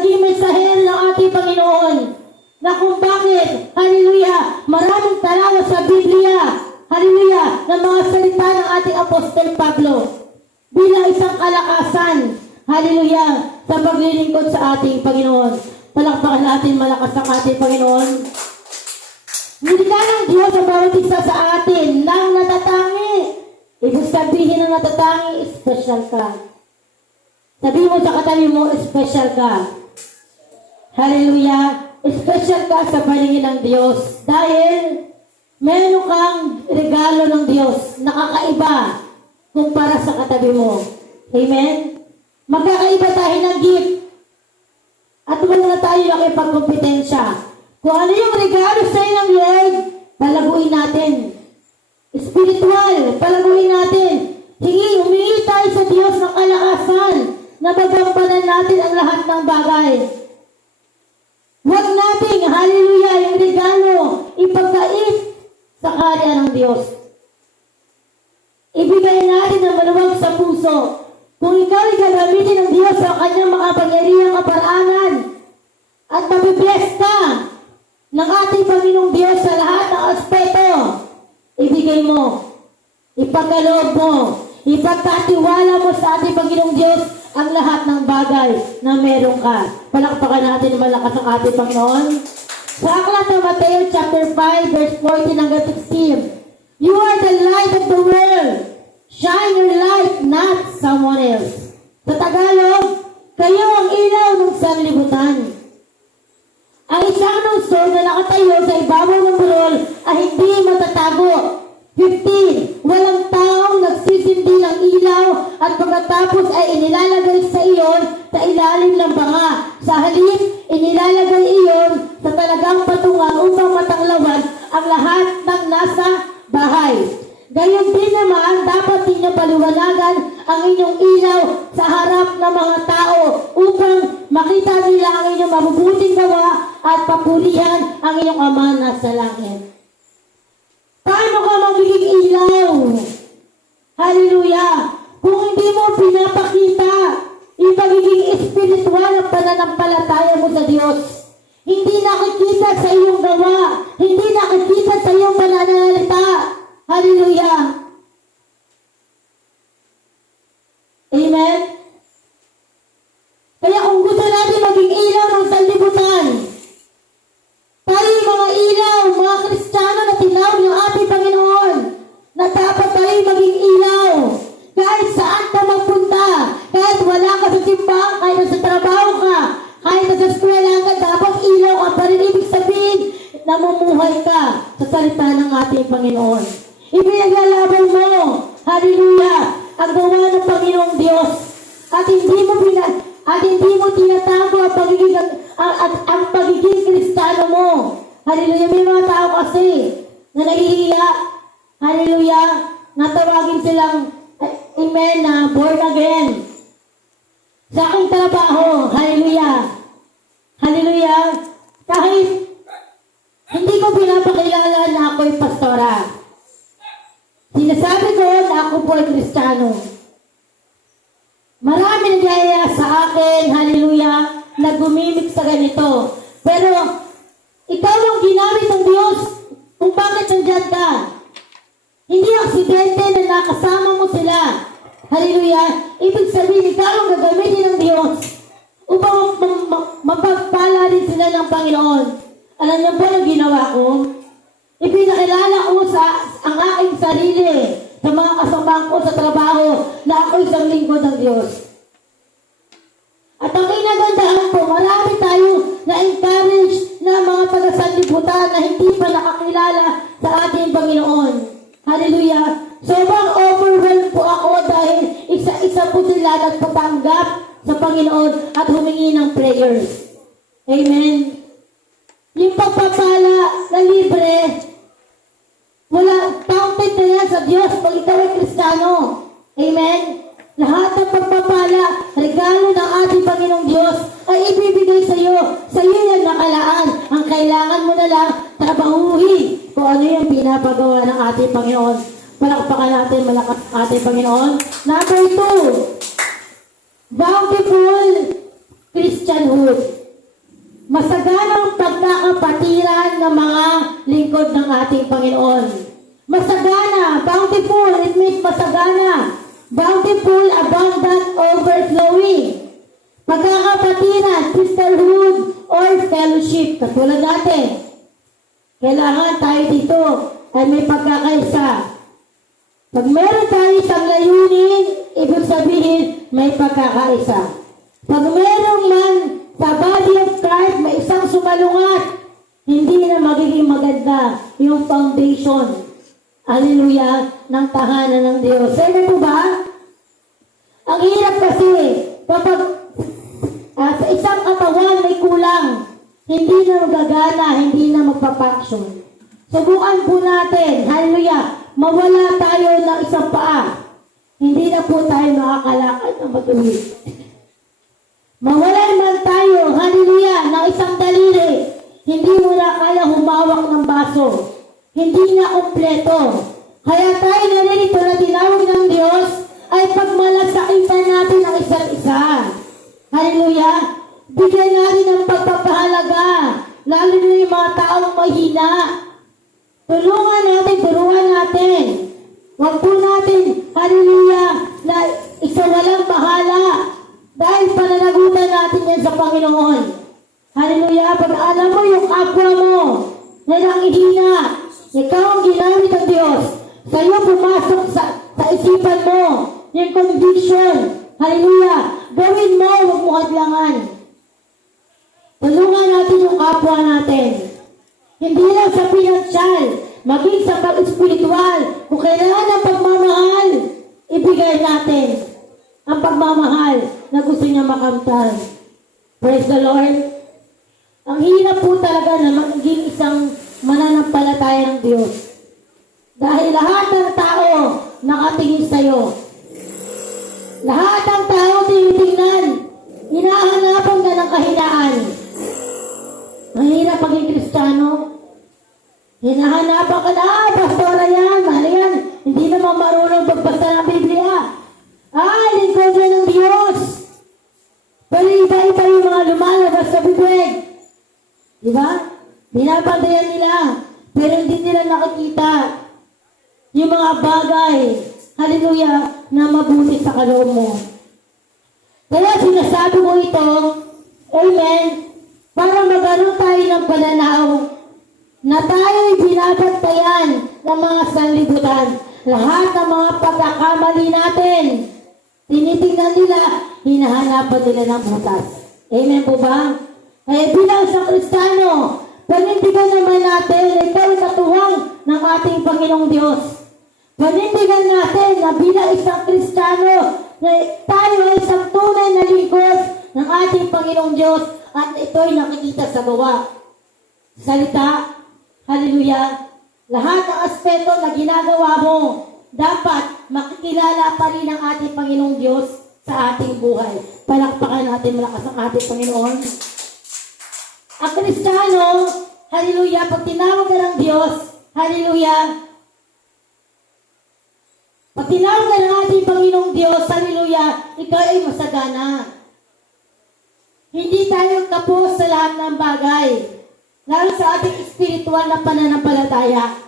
naging mensahero ng ating Panginoon na kung bakit, hallelujah, maraming tarawa sa Biblia, hallelujah, ng mga salita ng ating Apostol Pablo bilang isang kalakasan, hallelujah, sa paglilingkod sa ating Panginoon. Palakpakan natin malakas ang ating Panginoon. Nilikha ng Diyos ang bawat isa sa atin ng natatangi. Ibig sabihin ng natatangi, special ka. Sabi mo sa katabi mo, special ka. Hallelujah. Special ka sa paningin ng Diyos dahil meron kang regalo ng Diyos na kakaiba kumpara sa katabi mo. Amen? Magkakaiba tayo ng gift. At huwag na tayo makipagkompetensya. Kung ano yung regalo sa inyo ng Lord, palaguin natin. Spiritual, palaguin natin. Humingi tayo sa Diyos ng kalakasan na magampanan natin ang lahat ng bagay. Huwag nating, hallelujah, yung regalo, ipagkait sa karya ng Diyos. Ibigay natin ang maluwag sa puso. Kung ikaw ay gagamitin ng Diyos sa kanyang makapangyarihang kaparaanan at mabibless ka ng ating Panginoong Diyos sa lahat ng aspeto, ibigay mo, ipagkaloob mo, ipagkatiwala mo sa ating Panginoong Diyos ang lahat ng bagay na meron ka. Palakpakan natin malakas ang ating Panginoon. Sa aklat ng Mateo chapter 5 verse 14 hanggang 16, you are the light of the world. Shine your light, not someone else. Sa Tagalog, kayo ang ilaw ng sanlibutan. Ang isang lungsod na nakatayo sa ibabaw ng burol ay hindi matatago. 15. Walang taong nagsisindi ng ilaw at pagkatapos ay inilalagay sa iyon sa ilalim ng banga. Sa halip, inilalagay iyon sa talagang patungan upang matanglawan ang lahat ng nasa bahay. Gayon din naman, dapat ninyo paliwanagan ang inyong ilaw sa harap ng mga tao upang makita nila ang inyong mabubuting gawa at papulihan ang inyong Ama na sa langit. Paano ka magiging ilaw? Hallelujah! Kung hindi mo pinapakita yung pagiging espiritual ang pananampalataya mo sa Diyos, hindi nakikita sa iyong gawa, hindi nakikita sa iyong pananalita. Hallelujah! Amen? Kaya kung gusto natin maging ilaw ng sanlibutan, tayo mga ilaw, mga Kristiyano na tinawag ng ating Panginoon, na dapat tayo maging ilaw. Kahit saan ka magpunta, kahit wala ka sa simbahan, kahit nasa trabaho ka, kahit nasa eskwela ka, dapat ilaw ka pa rin. Ibig sabihin, namumuhay ka sa salita ng ating Panginoon. Ipinaglalaban mo, hallelujah, ang gawa ng Panginoong Diyos. At hindi mo tinatago ang pagiging Kristiyano mo. Hallelujah, may mga tao kasi na nahihiya, hallelujah, natawagin silang, amen, na born again. Sa aking trabaho, hallelujah, hallelujah, kahit hindi ko pinapakilala na ako'y pastora, sinasabi ko na ako po ay Kristiyano. Marami nagyayaya sa akin, hallelujah, na gumimik sa ganito. Pero, ikaw yung ginamit ng Diyos kung bakit nandiyan ka. Hindi aksidente na nakasama mo sila. Hallelujah. Ibig sabihin, ikaw ang gagamitin ng Diyos upang mapagpala din sila ng Panginoon. Alam niyo po ang ginawa ko? Ipinakilala ko ang aking sarili sa mga kasamahan ko sa trabaho na ako isang lingkod ng Diyos. At ang inagandahan po, marami tayo na-encourage na mga taga-sanlibutan na hindi pa nakakilala sa ating Panginoon. Hallelujah! Sobrang overwhelmed po ako dahil isa-isa po sila nagpatanggap sa Panginoon at humingi ng prayers. Amen? Yung pagpapala na libre, wala, counted na yan sa Diyos pag ikaw ay Kristiyano. Amen? Lahat ng pagpapala, regalo ng ating Panginoong Diyos ay ibibigay sa iyo. Sa iyo yan nakalaan. Ang kailangan mo na lang, trabahuhin kung ano yung pinapagawa ng ating Panginoon. Palakpakan natin malakas ang ating Panginoon. Number 2, bountiful Christianhood. Masaganang pagkakapatiran ng mga lingkod ng ating Panginoon. Masagana, bountiful, it means masagana. Bountiful, abundant, overflowing. Pagkakapatiran, sisterhood, or fellowship. Katulad natin. Kailangan tayo dito ay may pagkakaisa. Pag meron tayo isang layunin, ibig sabihin may pagkakaisa. Pag meron man sa body of Christ, may isang sumalungat, hindi na magiging maganda yung foundation. Hallelujah, ng tahanan ng Diyos. Sino po ba? Ang hirap kasi, kapag sa isang katawan may kulang, hindi na magagana, hindi na magpapaksyon. Subukan po natin, hallelujah, mawala tayo ng isang paa. Hindi na po tayo makakalakad ng matuloy. Mawala man tayo, hallelujah, ng isang daliri. Hindi mo na kaya humawak ng baso. Hindi na kompleto. Kaya tayo narito na tinawag ng Diyos ay pagmalasakitan natin ang isa't isa. Hallelujah. Bigyan natin ng pagpapahalaga. Lalo na yung mga taong mahina. Tulungan natin. Huwag po natin, hallelujah, na isa walang bahala. Dahil pananagutan natin yan sa Panginoon. Hallelujah. Pag alam mo yung kapwa mo, na nangihina, ikaw ang ginamit ng Diyos. Sa'yo pumasok sa isipan mo, yung conviction. Hallelujah. Gawin mo, huwag mo hadlangan. Tulungan natin yung kapwa natin. Hindi lang sa pinansyal, maging sa pag-espiritual. Kung kailangan ng pagmamahal, ibigay natin ang pagmamahal na gusto niya makamtan. Praise the Lord. Ang hirap po talaga na maging isang mananampalataya ng Diyos. Dahil lahat ng tao nakatingin sa'yo. Lahat ng tao tinitingnan. Hinahanapan ka ng kahinaan. Ang hirap maging Kristiyano. Hinahanapan ka na, pastora yan, mahal yan. Hindi naman marunong pagbasa ng Biblia. Lingkod yan ng Diyos. Pero iba-iba yung mga lumalabas sa bibig. Diba? Binabandayan nila. Pero hindi nila nakikita yung mga bagay, hallelujah, na mabuti sa kaloob mo. Kaya sinasabi ko ito, amen, para magkaroon tayo ng pananaw na tayo'y binabantayan ng mga sanlibutan. Lahat ng mga pagkakamali natin, tinitingnan nila, hinahanapan nila ng butas. Amen po ba? Kaya bilang sa Kristiyano, panindigan naman natin na ikaw ay katuwang ng ating Panginoong Diyos. Panindigan natin na bilang isang Kristiyano, na tayo ay isang tunay na lingkod ng ating Panginoong Diyos at ito'y nakikita sa gawa. Salita, hallelujah, lahat ng aspeto na ginagawa mo, dapat makikilala pa rin ang ating Panginoong Diyos sa ating buhay. Palakpakan natin malakas ang ating Panginoon. Ang Kristiyano, hallelujah, pag tinawag ka ng Diyos, hallelujah, pag tinawag ka ng ating Panginoong Diyos, hallelujah, ikaw ay masagana. Hindi tayo kapos sa lahat ng bagay, lalo sa ating spiritual na pananampalataya.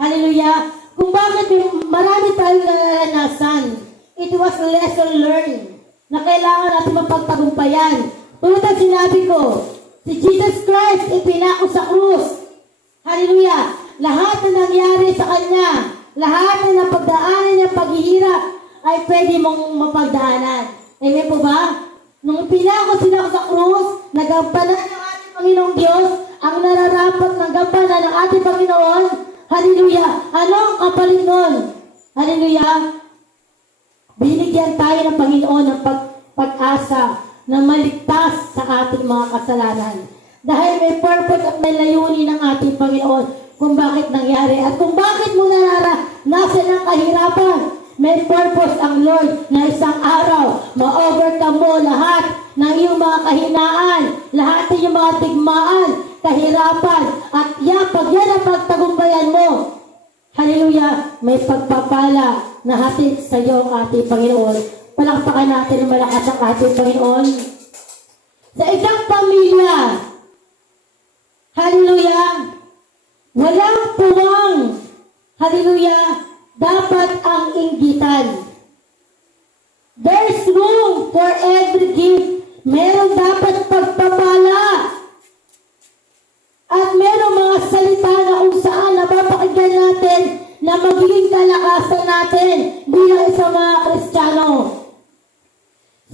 Hallelujah. Kung bakit marami tayong naranasan, it was a lesson learned na kailangan natin mapagtagumpayan. Tulad ang sinabi ko, si Jesus Christ ipinako sa krus. Hallelujah. Lahat na nangyari sa Kanya, lahat na napagdaanan niya paghihirap ay pwede mong mapagdaanan. Amen po ba? Nung pinako sila sa krus, nagampanan ng ating Panginoong Diyos ang nararapat ng gampanan ng ating Panginoon. Hallelujah. Ano ang kapalit nun? Hallelujah. Binigyan tayo ng Panginoon ng pag-asa na maligtas sa ating mga kasalanan. Dahil may purpose at may layunin ng ating Panginoon kung bakit nangyari at kung bakit mo naranasan ang kahirapan. May purpose ang Lord na isang araw ma-overcome mo lahat ng iyong mga kahinaan, lahat ng iyong mga tigmaan, kahirapan, at pag yan ang pagtagumpayan mo, hallelujah, may pagpapala na hatid sa iyo ang ating Panginoon. Palakpakan natin ng malakas ang ating Panginoon. hallelujah, dapat ang inggitan. There's room for every gift. Meron dapat pagpapala. At meron mga salita na kung saan napapakinggan natin na magiging kalakasan natin bilang isang mga Kristiyano.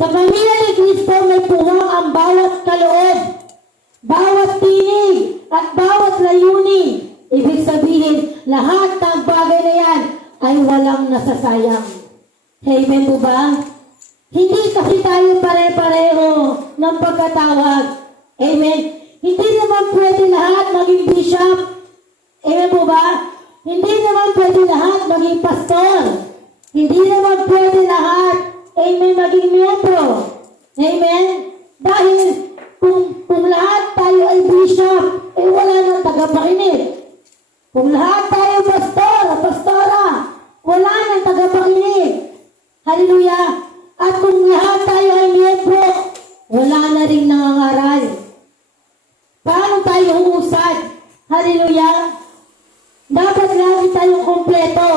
Sa pamilya ni Kristo may puwang ang bawat kaloob, bawat tinig, at bawat layunin. Ibig sabihin, lahat ng bagay na yan ay walang nasasayang. Amen po ba? Hindi kasi tayo pare-pareho ng pagkatawag. Amen. Hindi naman pwede lahat maging bishop. Amen po ba? Hindi naman pwede lahat maging pastor. Hindi naman pwede lahat, amen, maging miyembro. Amen? Dahil kung lahat tayo ay bishop, wala nang tagapakinig. Kung lahat tayo pastor, pastora, wala nang tagapakinig. Hallelujah! At kung lahat tayo ay miyembro, wala na rin nangangaral. Paano tayo huusad? Hallelujah! Dapat lagi tayong kompleto,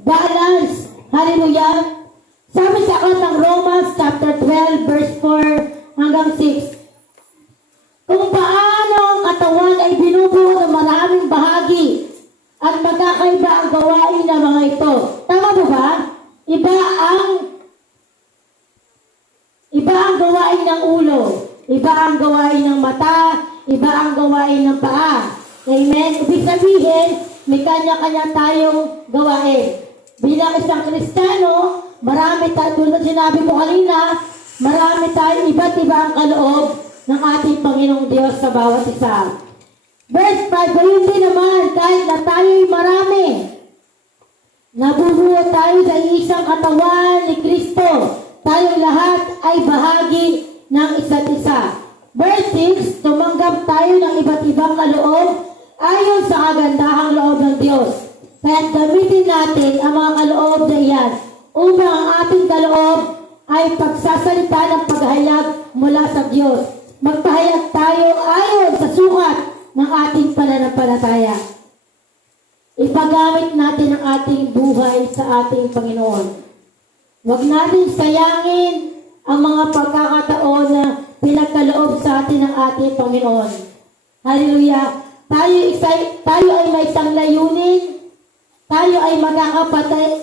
balance. Hallelujah! Sabi sa aklat ng Romans chapter 12 verse 4 hanggang 6. Kung paano ang katawan ay binubuo ng maraming bahagi at magkakaiba ang gawain ng mga ito. Tama ba ba? Iba ang gawain ng ulo, iba ang gawain ng mata, iba ang gawain ng paa. Amen? Ibig sabihin, may kanya-kanya tayong gawain. Bilang isang Kristiyano, marami tayo, tulad sinabi ko kanina, marami tayong iba't ibang kaloob ng ating Panginoong Diyos sa bawat isa. Verse 5, gayon din naman, kahit na tayo'y marami, nabubuo tayo sa isang katawan ni Kristo. Tayong lahat ay bahagi ng isa't isa. Verse 6, tumanggap tayo ng iba't ibang kaloob ayon sa kagandahang loob ng Diyos. Kaya gamitin natin ang mga kaloob na iyan upang ang ating kaloob ay pagsasalita ng paghayag mula sa Diyos. Magpahayag tayo ayon sa sukat ng ating pananampalataya. Ipagamit natin ang ating buhay sa ating Panginoon. Huwag natin sayangin ang mga pagkakataon na pinagkaloob sa atin ng ating Panginoon. Hallelujah! Tayo ay may isang layunin, tayo ay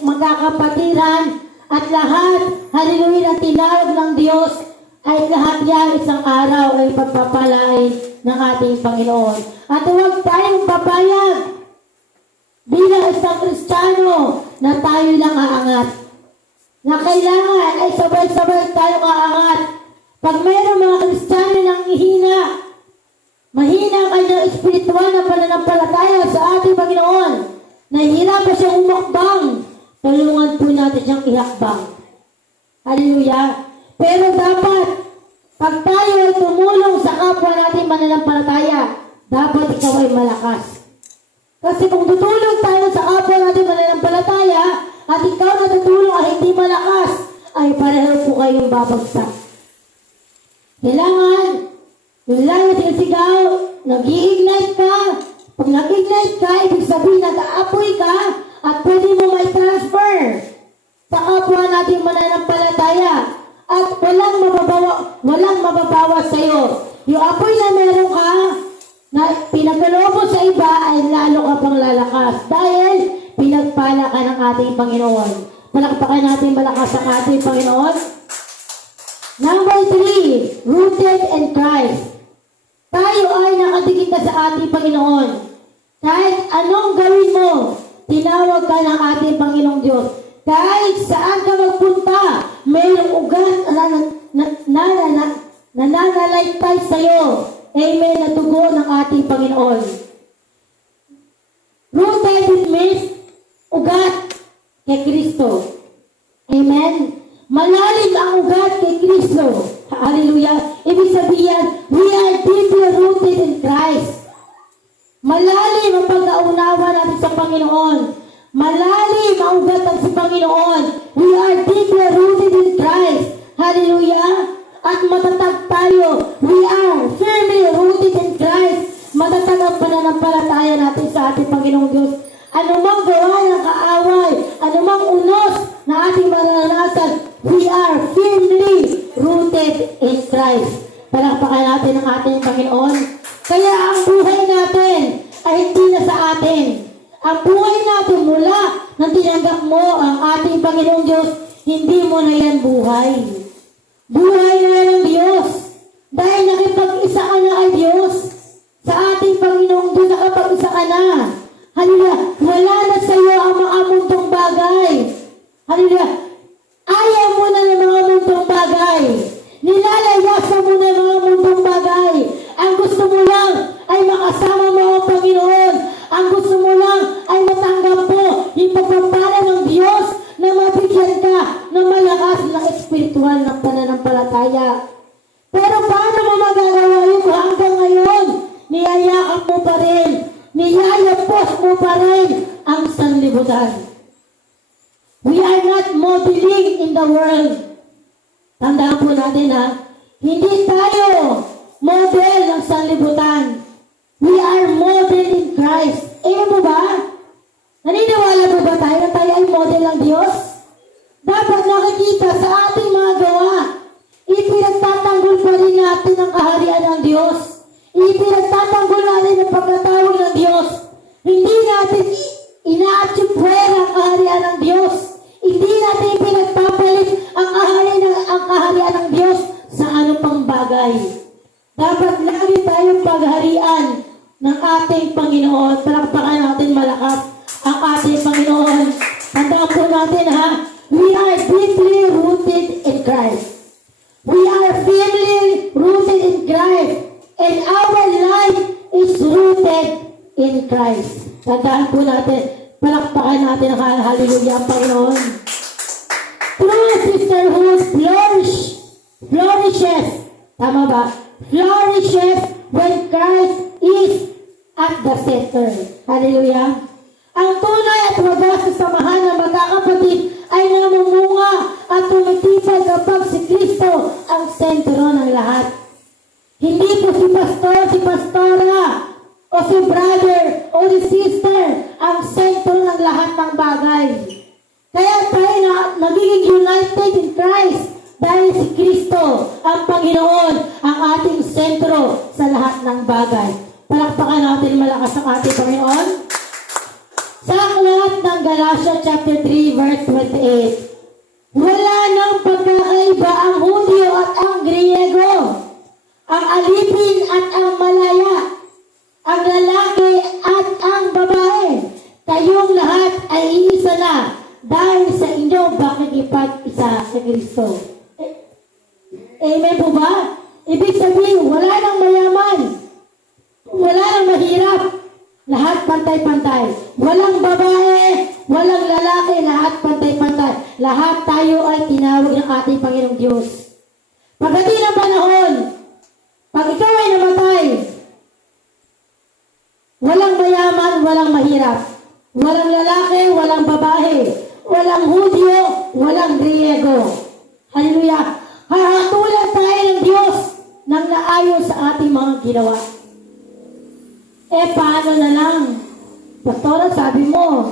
magkakapatiran, at lahat, hallelujah, ang tinawag ng Diyos ay lahat yan isang araw ay pagpapalain ng ating Panginoon. At huwag tayong papayag bilang isang Kristiyano na tayo lang aangat. Na kailangan ay sabay-sabay tayong aangat. Pag mayroong mga Kristiyano nang ihina, mahina ang kanyang espiritual na pananampalataya sa ating Panginoon, nahihirapan siyang umakbang, tulungan po natin siyang ihakbang. Hallelujah! Pero dapat, pag tayo ay tumulong sa kapwa natin mananampalataya, dapat ikaw ay malakas. Kasi kung tutulong tayo sa kapwa natin mananampalataya, at ikaw na tutulong ay hindi malakas, ay pareho po kayong babagsak. Kailangan, yung langit yung sigaw, nag-i-ignite ka. Pag nag-ignite ka, ibig sabihin nag-aapoy ka, at pwede mo may transfer sa kapwa natin mananampalataya. At walang mababawa sa iyo. Yung apoy na meron ka, na pinagkaloob mo sa iba, ay lalo ka pang lalakas. Dahil pinagpala ka ng ating Panginoon. Palakpakan natin malakas ang ating Panginoon. Number 3, rooted in Christ. Tayo ay nakadikit na sa ating Panginoon. Kahit anong gawin mo, tinawag ka ng ating Panginoong Diyos. Kahit saan ka magpunta, mayroong ugat na nananalaytay sa iyo. Amen, na dugo ng ating Panginoon. Rooted it means ugat kay Kristo. Amen. Malalim ang ugat kay Kristo. Hallelujah. Ibig sabihin, we are deeply rooted in Christ. Malalim ang pag-aunawa natin sa Panginoon. Malalim ang ugatan sa Panginoon. We are deeply rooted in Christ. Hallelujah. At matatag tayo. We are firmly rooted in Christ. Matatag ang pananampalataya natin sa ating Panginoong Diyos. anumang gawa ng kaaway, anumang unos na ating maranasan, we are firmly rooted in Christ. Palakpakan natin ang ating Panginoon. Kaya ang buhay natin ay hindi na sa atin. Ang buhay natin mula nang tinanggap mo ang ating Panginoong Diyos, hindi mo na yan buhay. Buhay na yan ng Diyos. Dahil nakipag-isa ka na kay Diyos. Sa ating Panginoong Diyos, nakapag-isa ka na. Halila, wala na sa iyo ang mga mundong bagay. Halila, ayaw mo na ng mga mundong bagay. Nilalayasan mo na ng mga mundong bagay. Ang gusto mo lang ay makasama mo ang Panginoon. Ang gusto mo lang ay matanggap mo yung pagpapala ng Diyos na mabigyan ka ng malakas na espiritual ng pananampalataya. Pero paano mo magagawa yun hanggang ngayon? Niyayakap mo pa rin. Niyayapos mo pa rin ang sanlibutan. We are not modeling in the world. Tandaan po natin ha, hindi tayo model ng sanlibutan. We are model in Christ. Po ba? Naniniwala po ba tayo na tayo ay model ng Diyos? Dapat nakikita sa ating mga gawa, ipinagtatanggol pa rin natin ang kaharian ng Diyos. Ipinagtatanggol natin ang pagkatawag ng Diyos. Hindi natin ina-achievera ang kaharian ng Diyos. Hindi natin pinagpapalit ang kaharian ng Diyos sa ano pang bagay. Dapat lagi tayong pagharian ng ating Panginoon. Palakpakan natin malakas ang ating Panginoon. Tandaan po natin ha, we are deeply rooted in Christ. We are firmly rooted in Christ. And our life is rooted in Christ. Tandaan po natin, palakpakan natin ang hallelujah ang Panginoon. True sisterhood flourishes. Tama ba? Flourishes when Christ is at the center. Hallelujah. Ang tunay at wagas na samahan ng magkakapatid ay namumunga at tumitipad kapag si Kristo ang sentro ng lahat. Hindi po si pastor, si pastora, o si brother, o si sister ang sentro ng lahat ng bagay. Kaya tayo nagiging united in Christ dahil si Kristo ang Panginoon, ang ating sentro sa lahat ng bagay. Palakpakan natin malakas ang ating Panginoon. Sa aklat ng Galatia chapter 3 verse 28, wala nang pagkakaiba ang Hudyo at ang Griego, ang alipin at ang malaya, ang lalaki at ang babae. Kayong lahat ay iisa na dahil sa inyong pakikipag-isa sa Kristo. Amen po ba? Ibig sabihin, wala nang mayaman. Wala nang mahirap. Lahat pantay-pantay. Walang babae, walang lalaki, lahat pantay-pantay. Lahat tayo ay tinawag ng ating Panginoong Diyos. Pagdating ng panahon, pag ikaw ay namatay, walang mayaman, walang mahirap. Walang lalaki, walang babae. Walang Hudyo, walang Griego. Hallelujah. Hahatulan tayo ng Diyos nang naayon sa ating mga ginawa. Paano na lang? Pastora, sabi mo,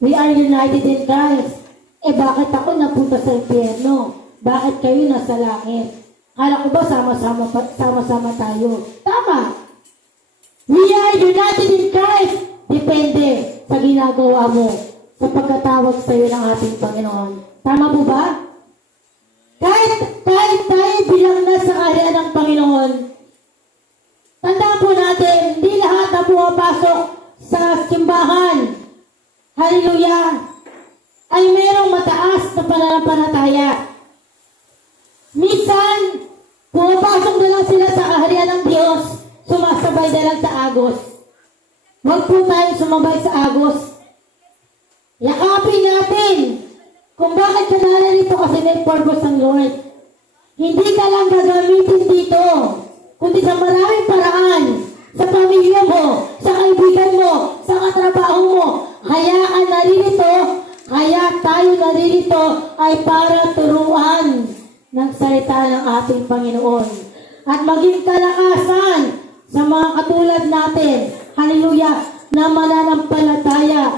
we are united in Christ. Bakit ako napunta sa impyerno? Bakit kayo nasa langit? Kala ko ba sama-sama tayo? Tama. We are united in Christ. Depende sa ginagawa mo sa pagkatawag sa iyo ng ating Panginoon. Tama po ba? Kahit tayo bilang nasa kaharian ng Panginoon, tandaan po natin, hindi lahat na pumapasok sa simbahan, hallelujah, ay merong mataas na pananampalataya. Minsan, pumapasok na lang sila sa kaharian ng Diyos, sumasabay na lang sa agos. Huwag po tayong sumabay sa agos. Yakapin natin kung bakit ka narito kasi may purpose ng Lord. Hindi ka lang gagamitin dito, kundi sa maraming paraan, sa pamilya mo, sa kaibigan mo, sa katrabaho mo. Kaya ka naririto, kaya tayo naririto ay para turuan ng salita ng ating Panginoon. At maging kalakasan sa mga katulad natin, hallelujah, na mananampalataya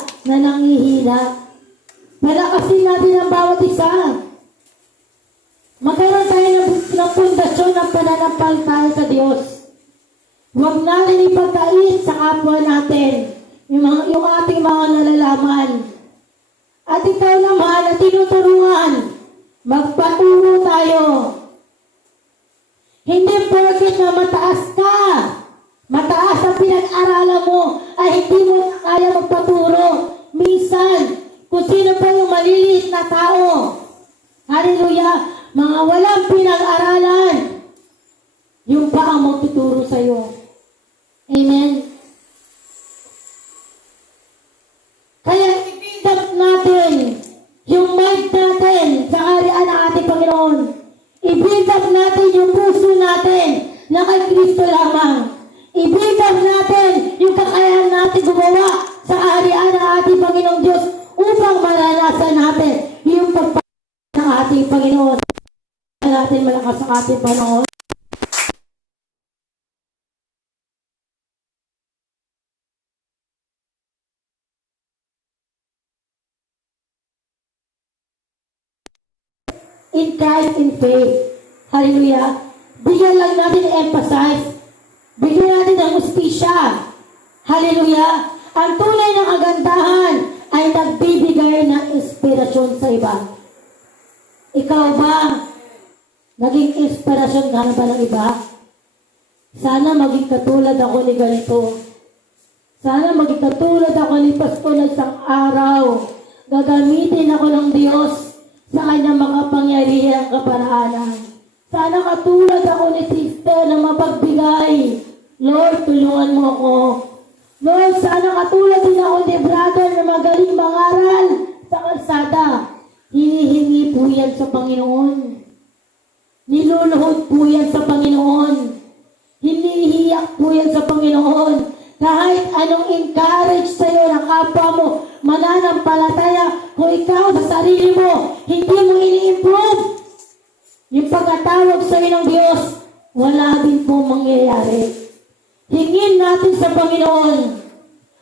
Huwag natin ipagkait sa kapwa natin yung ating mga nalalaman. At ikaw naman na tinuturuan, magpaturo tayo. Hindi porket na mataas ang pinag-aralan mo, ay hindi mo kaya magpaturo. Minsan, kung sino pa yung maliliit na tao, hallelujah, mga walang pinag-aralan, yung pa ang magtuturo sa'yo. Amen? Kaya i-build natin yung mind natin sa kaharian ng ating Panginoon. I-build up natin yung puso natin na kay Kristo lamang. I-build up natin yung kakayahan natin gumawa sa kaharian ng ating Panginoong Diyos upang maranasan natin yung pagpapalala ng ating Panginoon. Natin malakas sa ating Panginoon. In Christ, in faith. Hallelujah. Bigyan lang natin emphasize. Bigyan natin ng ustisya. Hallelujah. Ang tunay ng kagandahan ay nagbibigay ng inspirasyon sa iba. Ikaw ba, naging inspirasyon ka na ba ng iba? Sana maging katulad ako ni ganito. Sana maging katulad ako ni Pastor na isang araw. Gagamitin ako ng Diyos sa kanyang makapangyarihang kaparaanan. Sana katulad ako ni Sister na mapagbigay. Lord, tulungan mo ako. Lord, sana katulad din ako ni Brother na magaling mangaral sa kalsada. Hinihingi po yan sa Panginoon. Niluluhod po yan sa Panginoon. Hinihiyak po yan sa Panginoon. Kahit anong encourage sa'yo ng kapwa mo, mananampalataya, kung ikaw sa sarili mo, hindi mo ini-improve, yung pagkatawag sa'yo ng Diyos, wala din po mangyayari. Hingin natin sa Panginoon.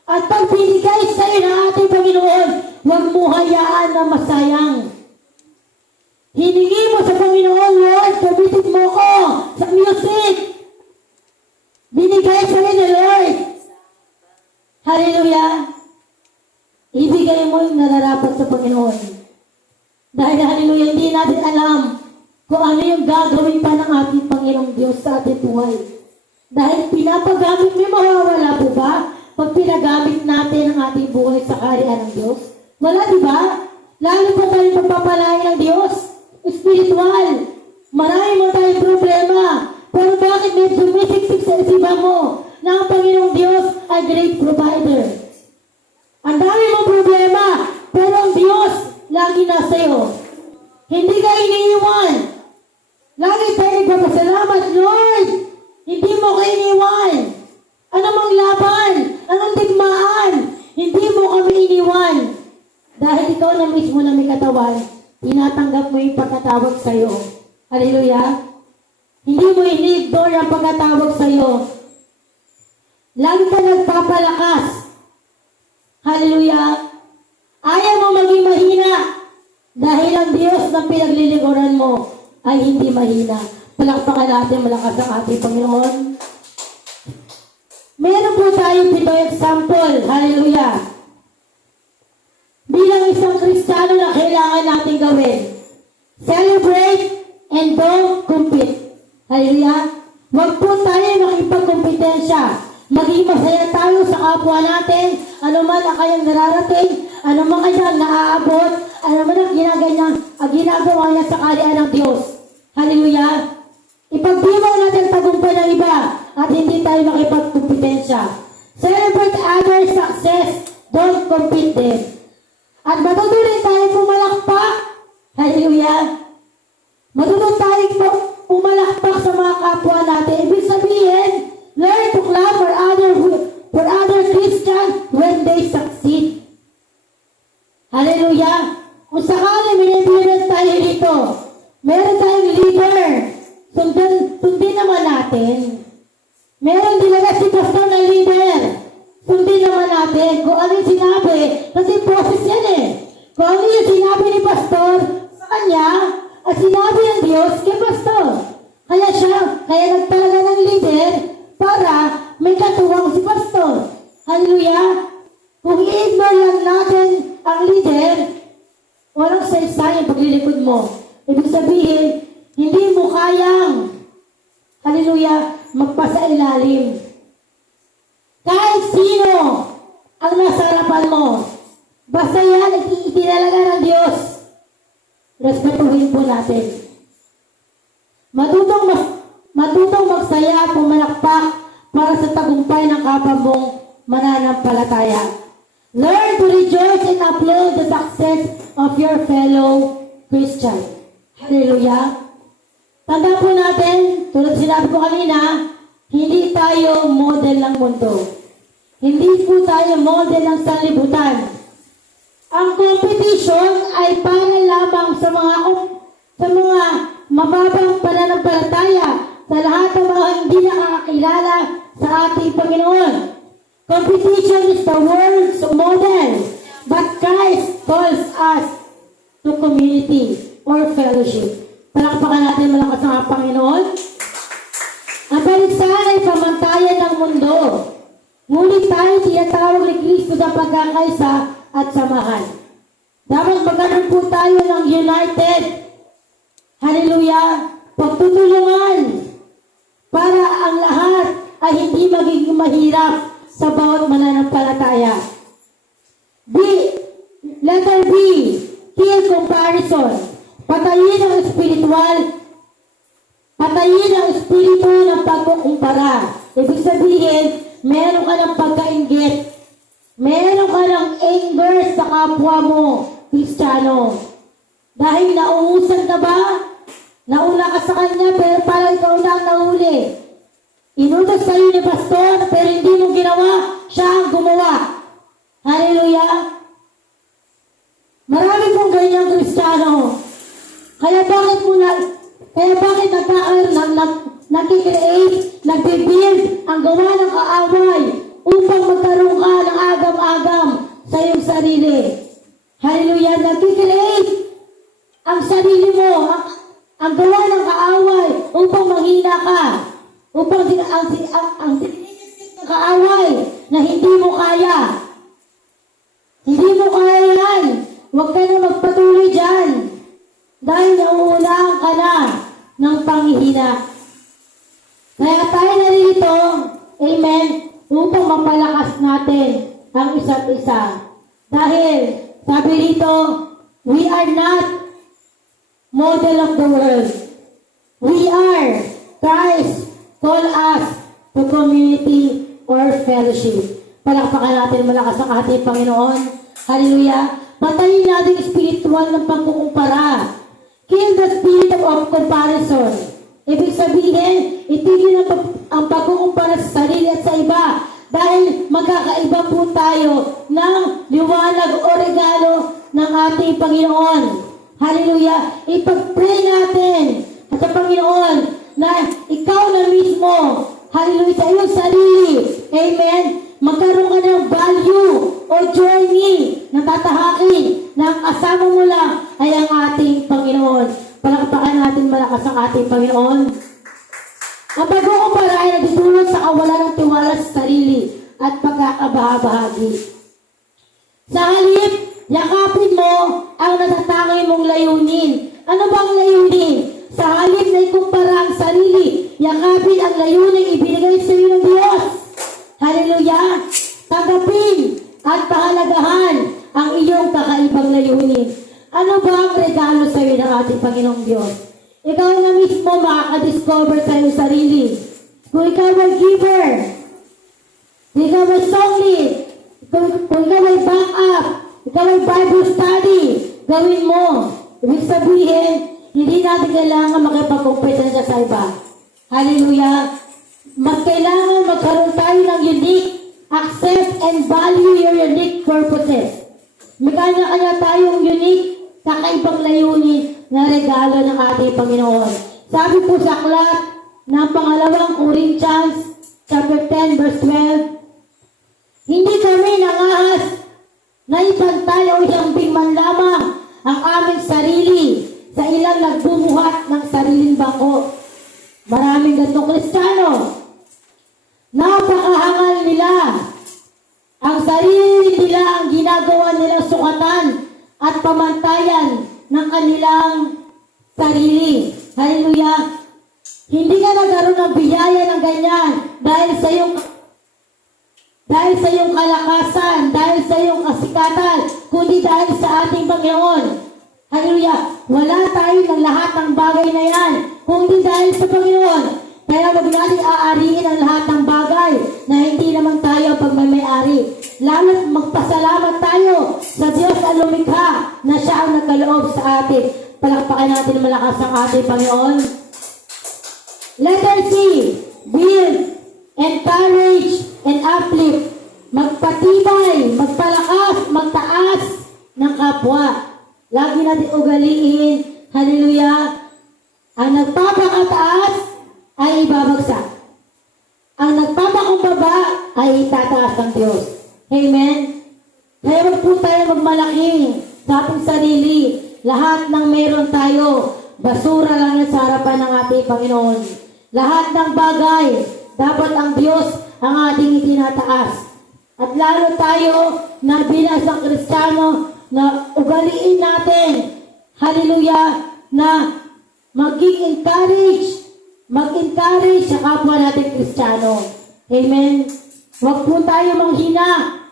At pag binigay sa'yo ng ating Panginoon, huwag mo hayaan na masayang. Hiningi mo sa Panginoon, Lord, gamitin mo ko sa music. Binigay sa'yo ni Lord. Hallelujah. Ibigay mo yung nararapat sa Panginoon. Dahil hallelujah, hindi natin alam kung ano yung gagawin pa ng ating Panginoong Diyos sa ating buhay. Dahil pinapagamit mo, mawawala po ba? Pag pinagamit natin ang ating buhay sa kaharian ng Diyos. Wala, di ba? Lalo pa tayo pagpapalain ng Diyos. Spiritual. Marami mo tayong problema. Pero bakit may sumisiksik sa isipan mo na ang Panginoong Diyos ay great provider? Ang dami mong problema, pero ang Diyos lagi nasa iyo. Hindi ka iniiwan. Lagi tayo nagpapasalamat, Lord. Hindi mo ka iniwan. Ano mang laban, anong digmaan, hindi mo kami iniwan. Dahil ikaw na mismo na may katawan, tinatanggap mo yung pagkatawag sa iyo. Hallelujah. Hindi mo ini-ignore ang pagkatawag sa iyo. Lagi ka nagpapalakas. Hallelujah. Ayaw mo maging mahina dahil ang Diyos na pinaglilingkuran mo ay hindi mahina. Palakpakan natin malakas ang ating Panginoon. Meron po tayong 7 example. Hallelujah. Bilang isang Kristiyano na kailangan natin gawin. Celebrate and don't compete. Hallelujah. Huwag po tayo makipagkompetensya. Maging masaya tayo sa kapwa natin, ano man ang kanyang nararating, ano man kanyang naaabot, ano man ang ginagawa niya sa kaharian ng Diyos. Hallelujah! Ipagdiwang natin tagumpay ng iba at hindi tayo makipagkompetensya. Celebrate others' success, don't compete them. At matutuloy tayo pumalakpak. Hallelujah! Matutuloy tayo pumalakpak sa mga kapwa natin. Ibig sabihin, learn to clap for other Christians when they succeed. Hallelujah! Kung sakali may tayo dito, meron tayong leader, sundin naman natin. Meron talaga si pastor na leader, sundin naman natin. Kung ano yung sinabi, kasi process yan eh. Kung ano yung sinabi ni pastor sa kanya, at sinabi ng Diyos kay pastor. Kaya nagtalaga ng leader para may katuwang si pastor. Hallelujah! Kung i-ignore lang natin ang leader, walang saysay ang paglilikod mo. Ibig sabihin, hindi mo kayang, hallelujah, magpasailalim. Kahit sino ang nasa harapan mo, basta yan, itinalaga ng Diyos, respetuhin po natin. Matutong magsaya at pumalakpak para sa tagumpay ng kapwa mong mananampalataya. Learn to rejoice and applaud the success of your fellow Christian. Hallelujah. Tanda po natin, tulad sinabi ko kanina, hindi tayo model ng mundo. Hindi po tayo model ng sanlibutan. Ang competition ay para lamang sa mga mababang pananampalataya, sa lahat ng mga hindi nakakakilala sa ating Panginoon. Competition is the world's model, but Christ calls us to community or fellowship. Palakpakan natin malakas ng Panginoon. Ang paligsahan ay pamantayan ng mundo. Ngunit tayo tinatawag ni Kristo sa pagkakaisa at samahan. Dapat magkaroon po tayo ng united, hallelujah, pagtutulungan para ang lahat ay hindi magiging mahirap sa bawat mananampalataya. Letter B, kill comparison. Patayin ang espiritu ng pagkukumpara. Ibig sabihin, meron ka ng pagkainggit. Meron ka ng anger sa kapwa mo, Kristiyano. Dahil nauusan ka ba? Nauna ka sa kanya, pero parang ikaw na ang nahuli. Inutos sa'yo ni pastor, pero hindi mo ginawa, siya ang gumawa. Hallelujah! Marami pong ganyang Kristiyano. Kaya bakit nag-create, nagbe-build ang gawa ng kaaway upang magkaroon ka ng agam-agam sa iyong sarili. Hallelujah! Nag-create ang sarili mo, ang gawa ng kaaway upang manghina ka, upang ang kaaway na hindi mo kaya. Hindi mo kaya yan. Huwag ka na magpatuloy dyan. Dahil nauunahan ka na ng panghihina. Kaya tayo narito, amen, upang mapalakas natin ang isa't isa. Dahil, sabi rito, we are not model of the world. We are. Christ call us to community or fellowship. Palakpakan natin malakas ang ating Panginoon. Hallelujah. Patayin natin spiritual ng pagkukumpara. Kill the spirit of comparison. Ibig sabihin, itigil ang pagkukumpara sa sarili at sa iba. Dahil magkakaiba po tayo ng liwanag o regalo ng ating Panginoon. Hallelujah. Ipag-pray natin at sa Panginoon na ikaw na mismo, hallelujah, sa iyong sarili. Amen. Magkaroon ka ng value o journey na tatahakin na ang kasama mo lang ay ang ating Panginoon. Palakpakan natin malakas ang ating Panginoon. Ang pagkukumpara ay nagdudulot sa kawalan ng tiwala sa sarili at pagkakabahabahagi. Sa halip, yakapin mo ang natatangay mong layunin. Ano bang layunin? Sa halip na ikumpara ang sarili, yakapin ang layunin ibinigay sa iyo ng Diyos. Hallelujah! Tanggapin at pahalagahan ang iyong kakaibang layunin. Ano ba ang regalo sa iyo ng ating Panginoong Diyos? Ikaw na mismo makakadiscover sa iyong sarili. Kung ikaw ay giver, kung ikaw ay song lead, kung ikaw ay backup, ikaw ay Bible study, gawin mo. Ibig sabihin, hindi natin kailangan makipagkumpetensya sa iba. Hallelujah! Mas kailangan magkaroon tayo ng unique, accept and value your unique purposes. May kanya-kanya tayong unique, kakaibang layunin na regalo ng ating Panginoon. Sabi po sa aklat ng pangalawang Corinthians, chapter 10, verse 12, hindi kami nangahas na ipantay o ihambing man lamang ang aming sarili sa ilang nagbumuhat ng sariling bangko. Maraming ganitong Kristiyano na pamantayan ng kanilang sarili. Hallelujah! Hindi ka nagkaroon ng biyaya ng ganyan dahil sa iyong kalakasan, dahil sa iyong kasikatan, kundi dahil sa ating Panginoon. Hallelujah! Wala tayo ng lahat ng bagay na yan, kundi dahil sa Panginoon. Kaya wag natin aariin ang lahat ng bagay na hindi naman tayo pagmamayari. Lalo't magpasalamat tayo sa Diyos na lumikha na siya ang nagkaloob sa atin. Palakpakan natin malakas ang ating Panginoon. Letter C, build, encourage, and uplift. Magpatibay, magpalakas, magtaas ng kapwa. Lagi natin ugaliin, hallelujah, ang nagpapakataas ay ibabagsak. Ang nagpapakumbaba ay itataas ng Diyos. Amen? Kaya wag po tayo magmalaki sa ating sarili. Lahat ng meron tayo, basura lang yan sa harapan ng ating Panginoon. Lahat ng bagay, dapat ang Diyos ang ating itinataas. At lalo tayo na bilang isang Kristiyano na ugaliin natin, hallelujah, na mag-encourage sa kapwa natin Kristiyano. Amen? Huwag po tayo manghina.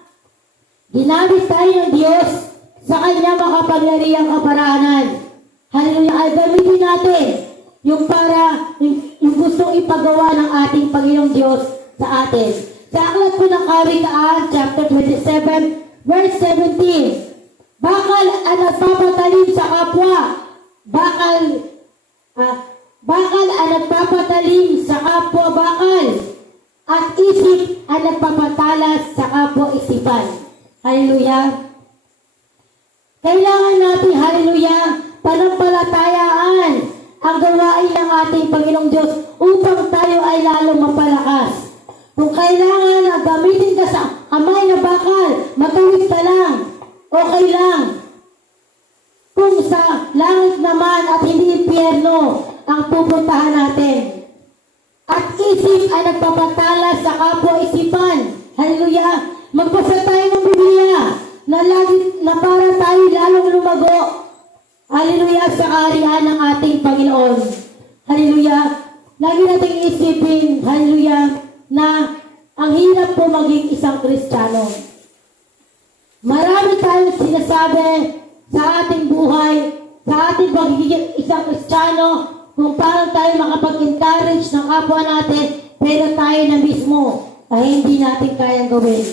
Ginamit tayo ng Diyos sa kanya makapangyarihang kaparaanan. Hallelujah! Ay gamitin natin yung gustong ipagawa ng ating Panginoong Diyos sa atin. Sa aklat po ng Kawikaan, chapter 27, verse 17. Bakal ang nagpapatalim sa kapwa. Bakal ang nagpapatalim sa kapwa bakal. At isip ang nagpapatalas sa kapwa isipan. Hallelujah! Kailangan natin, hallelujah, panampalatayaan ang gawain ng ating Panginoong Diyos upang tayo ay lalong mapalakas. Kung kailangan na gamitin ka sa kamay na bakal, matawid ka lang, okay lang. Kung sa langit naman at hindi impyerno ang pupuntahan natin. At isip ay nagpapatalas sa kapwa-isipan. Hallelujah! Magbasa tayo ng Biblia na para tayo lalong lumago. Hallelujah! Sa kaharian ng ating Panginoon. Hallelujah! Lagi nating isipin, hallelujah, na ang hirap po maging isang Kristiyano. Marami tayong sinasabi sa ating buhay, sa ating pagiging isang Kristiyano, kung paano tayo makapag-encourage ng kapwa natin, pero tayo na mismo ay hindi natin kayang gawin.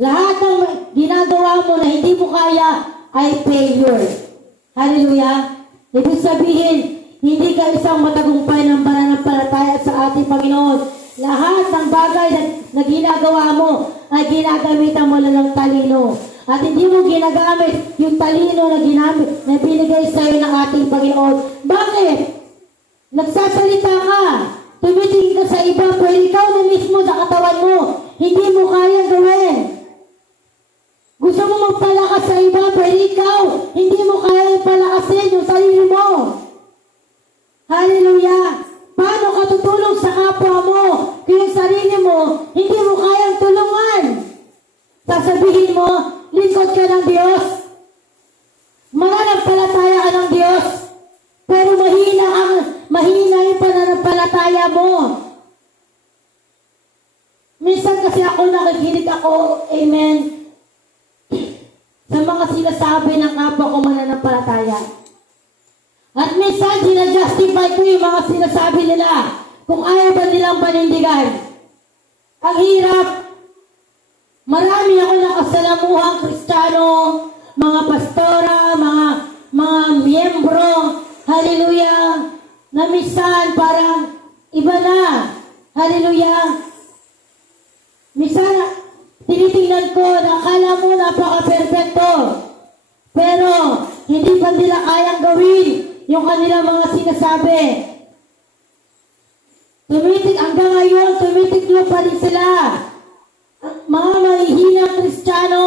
Lahat ng ginagawa mo na hindi mo kaya ay failure. Hallelujah! Ibig sabihin, hindi ka isang matagumpay ng pananampalataya sa ating Panginoon. Lahat ng bagay na ginagawa mo ay ginagamitan mo lang ng talino. At hindi mo ginagamit yung talino na binigay sa iyo ng ating Panginoon. Bakit? Nagsasalita ka. Tumitingin ka sa iba, pero ikaw na mismo sa katawan mo, hindi mo kaya gawin. Gusto mo magpalakas sa iba, pero ikaw, hindi mo kaya palakasin yung sarili mo. Hallelujah! Paano ka tutulong sa kapwa mo kung yung sarili mo, hindi mo kayang tulungan? Sasabihin mo, lingkod ka ng Diyos. Mananampalataya ka ng Diyos. Pero mahina yung pananampalataya mo. Minsan kasi ako nakikinig ako, amen, sa mga sinasabi ng kapwa ko mananampalataya. At minsan, sinajustify ko yung mga sinasabi nila kung ayaw ba nilang panindigan. Ang hirap. Marami ako nakasalamuhang Kristiyano, mga pastora, mga miyembro, hallelujah, na minsan parang iba na, hallelujah. Minsan, tinitingnan ko na akala mo napaka-perfecto, pero hindi pa nila kayang gawin yung kanilang mga sinasabi. Hanggang ngayon, tumitiklo pa rin sila. Mga mahihinang Kristiyano,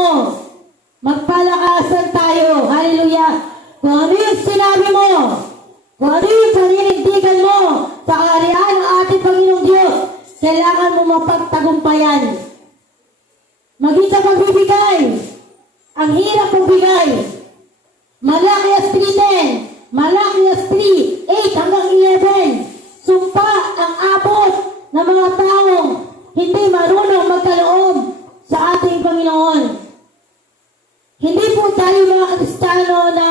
magpalakasan tayo. Hallelujah. Kung ano yung sinabi mo, kung ano yung paninindigan mo sa kaharian ng ating Panginoong Diyos, kailangan mo mapagtagumpayan. Maging sa pagbibigay. Ang hirap pagbigay. Malakias 3:10, Malakias 3:8 hanggang 11. Sumpa ang abot ng mga taong hindi marunong magkaloob sa ating Panginoon. Hindi po tayo mga Kristiyano na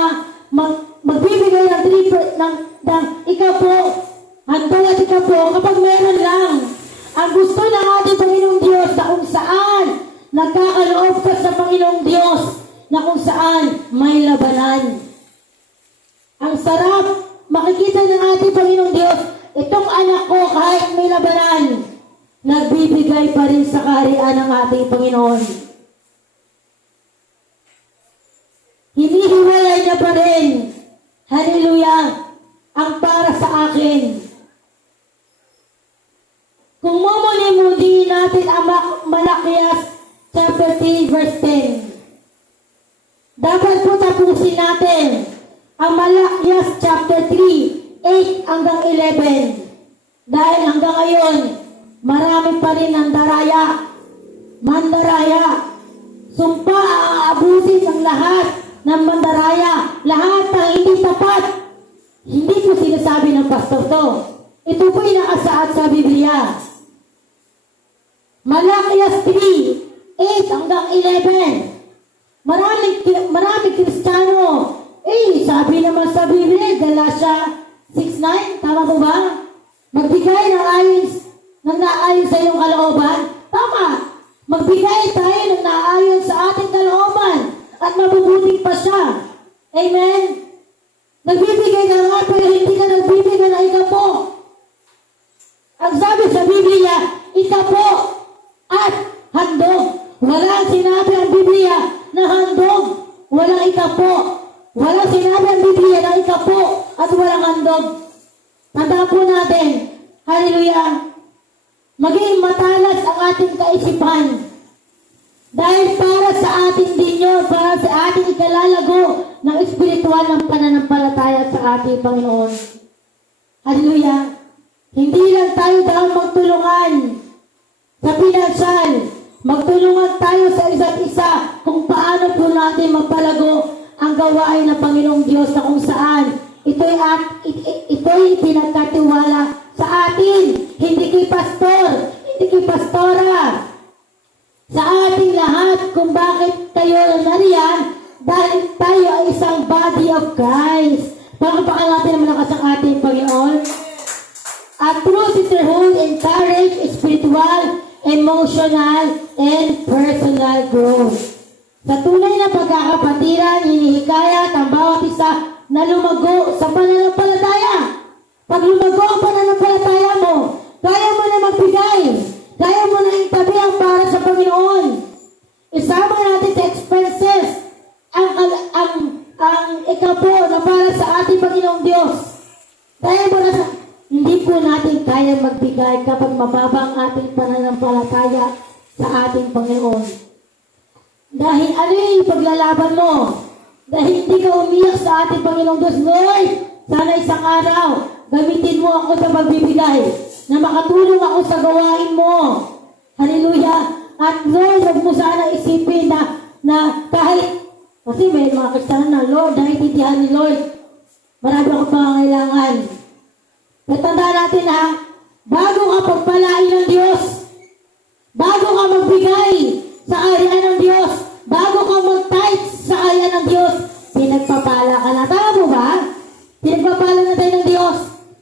magbibigay ng ikaw po, handog at ikaw po, kapag meron lang. Ang gusto ng ating Panginoong Diyos na kung saan nagkakaloob ka sa Panginoong Diyos, na kung saan may labanan. Ang sarap makikita ng ating Panginoong Diyos, itong anak ko kahit may labanan, nagbibigay pa rin sa kaharian ng ating Panginoon. Hinihiwalay niya pa rin, hallelujah, ang para sa akin. Kung mumuli-muli natin ang Malakias chapter 3 verse 10, dapat po tapusin natin ang Malakias chapter 3:8 hanggang 11. Dahil hanggang ngayon, marami pa rin ang mandaraya. Sumpa ang aabusin ng lahat ng mandaraya, lahat ng hindi tapat. Hindi ko sinasabi ng pastor to. Ito po yung nakasaad sa Biblia. Malakias 3:8 hanggang 11. Maraming Kristiyano, sabi naman sa Biblia, Galatia 6:9, tama po ba? Magbigay ng naayon sa iyong kalooban. Tama. Magbigay tayo ng naayon sa ating kalooban at mabubuting pa siya. Amen? Nagbibigay ka nga pero hindi ka nagbibigay na ikapo. Ang sabi sa Biblia, ikapo at handog. Walang sinabi ang Biblia na handog, walang ikapo. Walang sinabi ang Biblia na ikapo at walang handog. Tandaan po natin, hallelujah, maging matalas ang ating kaisipan. Dahil para sa ating dinyo, para sa ating ikalalago ng espiritual ng pananampalataya sa ating Panginoon. Hallelujah. Hindi lang tayo daw magtulungan sa pinansal. Magtulungan tayo sa isa't isa kung paano po natin mapalago ang gawain ng Panginoong Diyos na kung saan ito'y pinagkatiwala sa atin. Hindi kay pastor, hindi kay pastora. Sa ating lahat kung bakit tayo nariyan dahil tayo ay isang body of Christ. Pagkapakan natin ang malakas ang ating Panginoon. At true sisterhood encourage spiritual, emotional, and personal growth. Sa tunay na pagkakapatiran, hinihikayat ang bawat isa na lumago sa pananampalataya. Pag lumago ang pananampalataya mo, kaya mo na magbigay. Kaya mo na itabi ang para sa Panginoon. Isama natin sa expenses ang ikapo na para sa ating Panginoong Diyos. Kaya mo na hindi po natin kaya magbigay kapag mababa ang ating pananampalataya sa ating Panginoon. Dahil ano yung paglalaban mo? Dahil hindi ka umiyak sa ating Panginoong Diyos, Lord, sana isang araw, gamitin mo ako sa pagbibigay, na makatulong ako sa gawain mo. Hallelujah. At Lord, huwag mo sana isipin na kahit, kasi may mga Kristiyano na, Lord, naintindihan ni Lord, marami akong pangangailangan. Natandaan natin bago ka pagpalain ng Diyos, bago ka magbigay sa kaharian ng Diyos, bago ka mag-tithe sa kaharian ng Diyos, pinagpapala ka na. Tama mo ba? Pinagpapala na tayo ng Diyos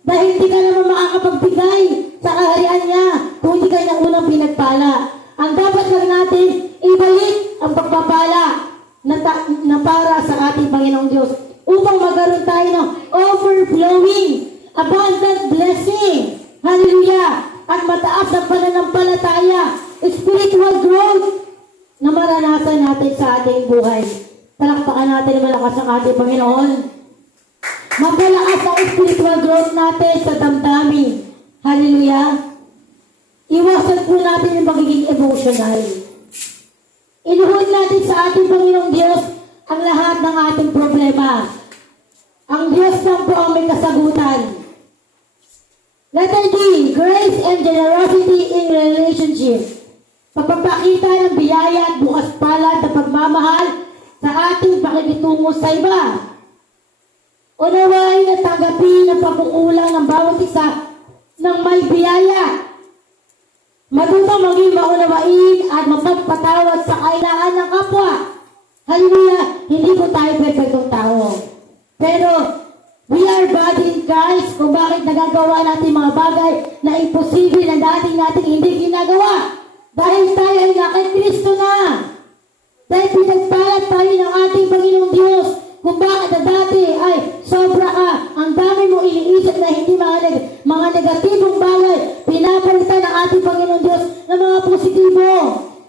dahil hindi ka naman makakapagbigay sa kaharian niya kung hindi ka ng unang pinagpala. Ang dapat lang natin, ibalik ang pagpapala na para sa ating Panginoong Diyos upang magkaroon tayo ng overflowing, abundant blessing. Hallelujah! At mataas ang pananampalataya, spiritual growth na maranasan natin sa ating buhay. Palakpakan natin ang malakas ang ating Panginoon. Mapalakas ang spiritual growth natin sa damdamin. Hallelujah! Iwasan po natin yung magiging emotional. Iluhod natin sa ating Panginoong Diyos ang lahat ng ating problema. Ang Diyos lang po ang may kasagutan. Letter D, grace and generosity in relationship. Pagpapakita ng biyaya at bukas palad na pagmamahal sa ating pakikitungo sa iba. Unawain at tanggapin ang pagkukulang ng bawat isa ng may biyaya. Matutong maging maunawain at mapagpatawad sa kailangan ng kapwa. Hallelujah! Hindi po tayo perfectong tao. Pero, we are body in Christ kung bakit nagagawa natin mga bagay na imposible na dating natin hindi ginagawa. Dahil tayo ay kay Kristo na. Dahil pinagpalat tayo ng ating Panginoong Diyos. Kung bakit na dati ay sobra ka, ang dami mong iniisip na hindi mga negatibong bagay, pinapalitan ng ating Panginoong Diyos ng mga positibo.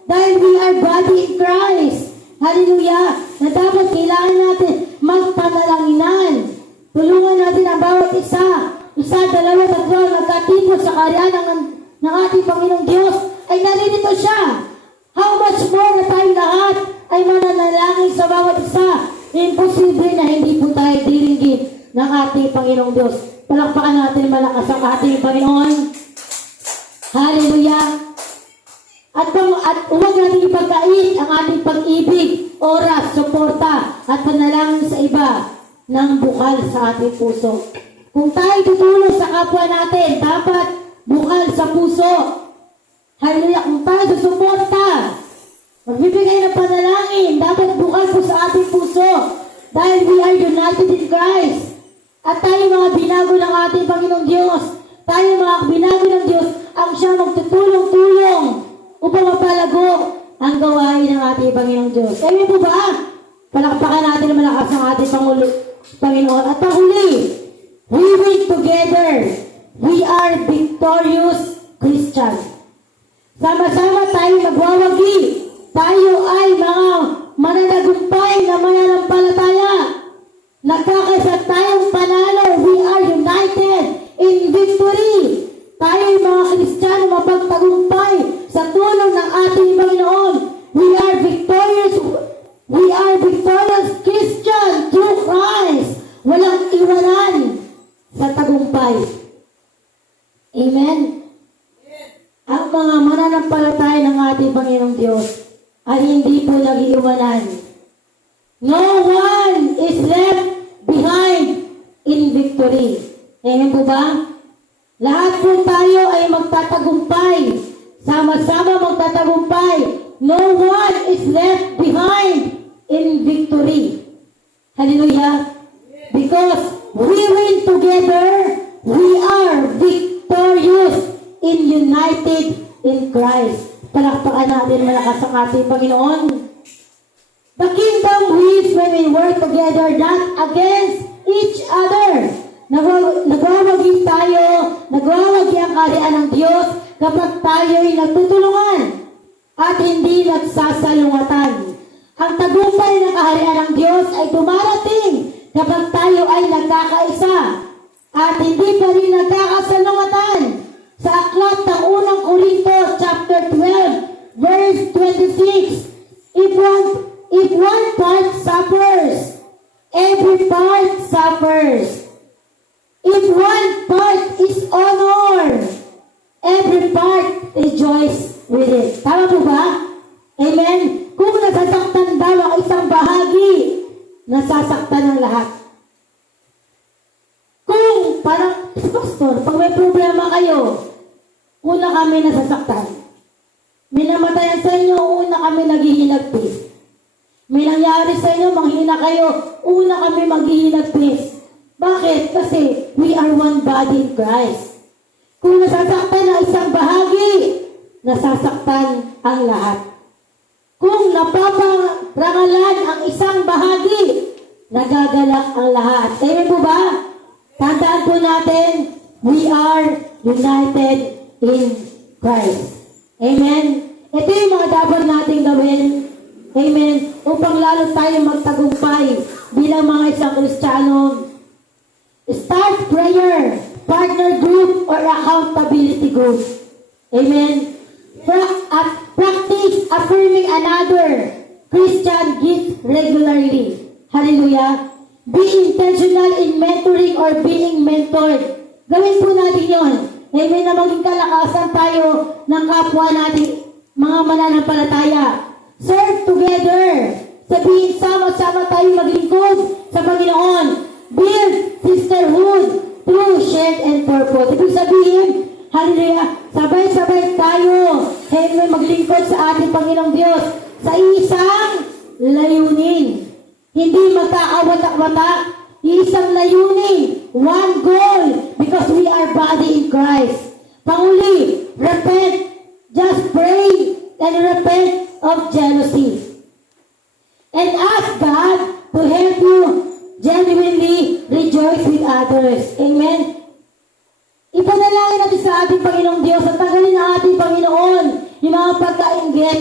Dahil we are body in Christ. Hallelujah! Na dapat kailangan natin magpanalanginan. Tulungan natin ang bawat isa. Isa, dalawa, tatlo, nagkatipos sa karyan ng ating Panginoong Diyos. Ay naririto siya. How much more na tayong lahat ay mananalangin sa bawat isa. Imposible na hindi po tayo diringgin ng ating Panginoong Diyos. Palakpakan natin malakas ang ating Panginoon. Hallelujah! At huwag natin ipagkait ang ating pag-ibig, oras, suporta, at panalangin sa iba ng bukal sa ating puso. Kung tayo tutulong sa kapwa natin, dapat bukal sa puso. Hallelujah! Kung tayo susuporta, magbibigay ng panalangin, dapat bukal po sa ating puso. Dahil we are united in Christ. At tayo mga binago ng ating Panginoong Diyos. Tayo mga binago ng Diyos ang siya magtutulong-tulong upang mapalago ang gawain ng ating Panginoong Diyos. Kaya po ba? Palakpakan natin na malakas ang ating Panginoon. At panghuli, we win together. We are victorious Christians. Sama-sama tayo magwawagi. Tayo ay mga mananagumpay na mananampalataya. Nagkakasat tayong panalo. We are united in victory. Tayo ay mga Kristiyano mapagtagumpay sa tulong ng ating Panginoon. We are victorious Christian through Christ. Walang iwanan sa tagumpay. Amen? Ang mga mananampalataya ng ating Panginoong Diyos ay hindi po nag-iwanan. No one is left behind in victory. Amen po ba? Lahat po tayo ay magtatagumpay. Sama-sama magtatagumpay. No one is left behind in victory. Hallelujah! Because we win together, we are victorious in united in Christ. Palakpakan natin malakas ang ating Panginoon. The kingdom wins when we work together, not against each other. Nagwawagi tayo, nagwawagi ang kaharian ng Diyos kapag tayo'y nagtutulungan at hindi nagsasalungatan. Ang tagumpay ng kaharian ng Diyos ay dumarating kapag tayo ay nagkakaisa at hindi pa rin nagkakasalungatan. Sa aklat ng unang Korinto, chapter 12, verse 26, if one part suffers, every part suffers. If one part is honored, every part rejoice with it. Tama po ba? Amen? Kung nasasaktan daw ang isang bahagi, nasasaktan ang lahat. Kung parang, Pastor, pag may problema kayo, una kami nasasaktan. May namatayan sa inyo, una kami naghihinagpis. May nangyari sa inyo, manghina kayo, una kami maghihinagpis. Bakit? Kasi we are one body in Christ. Kung nasasaktan ang isang bahagi, nasasaktan ang lahat. Kung napaparangalan ang isang bahagi, nagagalak ang lahat. Amen po ba? Tandaan po natin, we are united in Christ. Amen? Ito yung mga dapat nating gawin. Amen? Upang lalo tayo magtagumpay bilang mga isang Kristiyano. Start prayer, partner group, or accountability group. Amen? Practice affirming another Christian gift regularly. Hallelujah. Be intentional in mentoring or being mentored. Gawin po natin yon. Amen, na maging kalakasan tayo ng kapwa natin, mga mananampalataya. Serve together. Sabihin, sama-sama tayo maglingkod sa Panginoon. build sisterhood through shared and purpose. Ibig sabihin, hallelujah, sabay-sabay tayo, may maglingkod sa ating Panginoong Diyos sa isang layunin. Hindi magkakawatak-watak, isang layunin, one goal, because we are body in Christ. Panguli, repent, just pray, and repent of jealousy. And ask God to help you genuinely rejoice with others. Amen? Ipanalangin natin sa ating Panginoong Diyos at tanggalin ang ating Panginoon yung mga pagkainggit.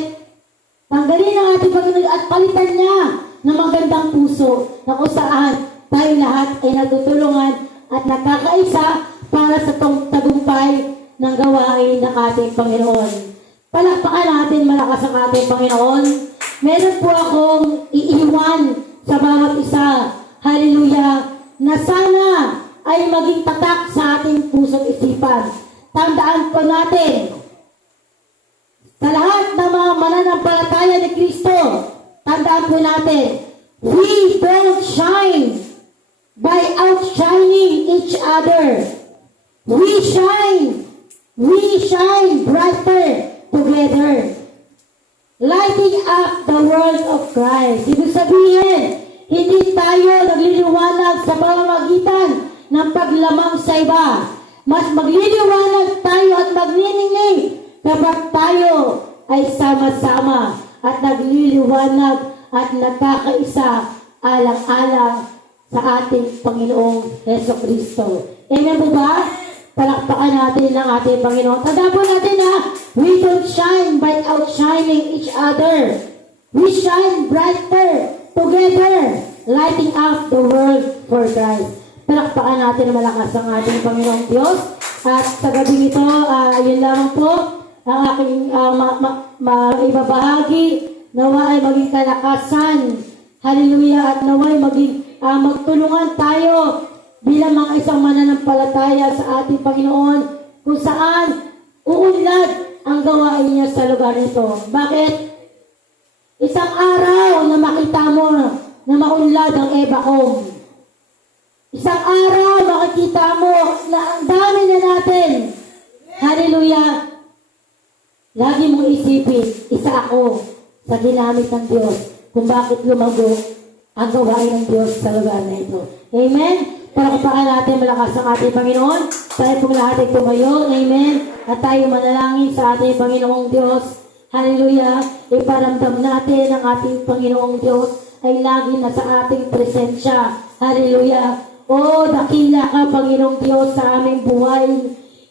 Tanggalin ang ating Panginoon at palitan niya ng magandang puso na kung saan tayo lahat ay nagtutulungan at nakakaisa para sa tagumpay ng gawain ng ating Panginoon. Palakpakan natin malakas ang ating Panginoon. Meron po akong iiwan sa bawat isa. Hallelujah! Na sana ay maging tatak sa ating puso't isipan. Tandaan po natin, sa lahat ng mga mananampalataya ni Kristo, tandaan po natin, we don't shine by outshining each other. We shine brighter together, lighting up the world of Christ. Ibig sabihin, hindi tayo nagliliwanag sa pamamagitan ng paglamang sa iba. Mas magliliwanag tayo at magniningning kapag tayo ay sama-sama at nagliliwanag at nagkakaisa alang-alang sa ating Panginoong Jesucristo. Amen po ba? Palakpakan natin ang ating Panginoon. Tandaan po natin na we don't shine by outshining each other. We shine brighter together, lighting up the world for Christ. Palakpakan natin malakas ang ating Panginoong Diyos. At sa gabi ito, yun lang po ang aking maibabahagi. Nawa ay maging kalakasan. Hallelujah. At nawa ay maging magtulungan tayo bilang mga isang mananampalataya sa ating Panginoon kung saan uunlad ang gawain niya sa lugar nito. Bakit? Isang araw na makita mo na maunlad ang Ebacom. Isang araw makikita mo na ang dami na natin. Hallelujah. Lagi mong isipin, isa ako sa ginamit ng Diyos kung bakit lumago ang gawain ng Diyos sa lugar na ito. Amen? Palakpakan natin malakas ang ating Panginoon. Tayo pong lahat ay tumayo. Amen? At tayo manalangin sa ating Panginoong Diyos. Hallelujah! Iparamdam natin ang ating Panginoong Diyos ay lagi na sa ating presensya. Hallelujah! O, dakila ka, Panginoong Diyos, sa aming buhay.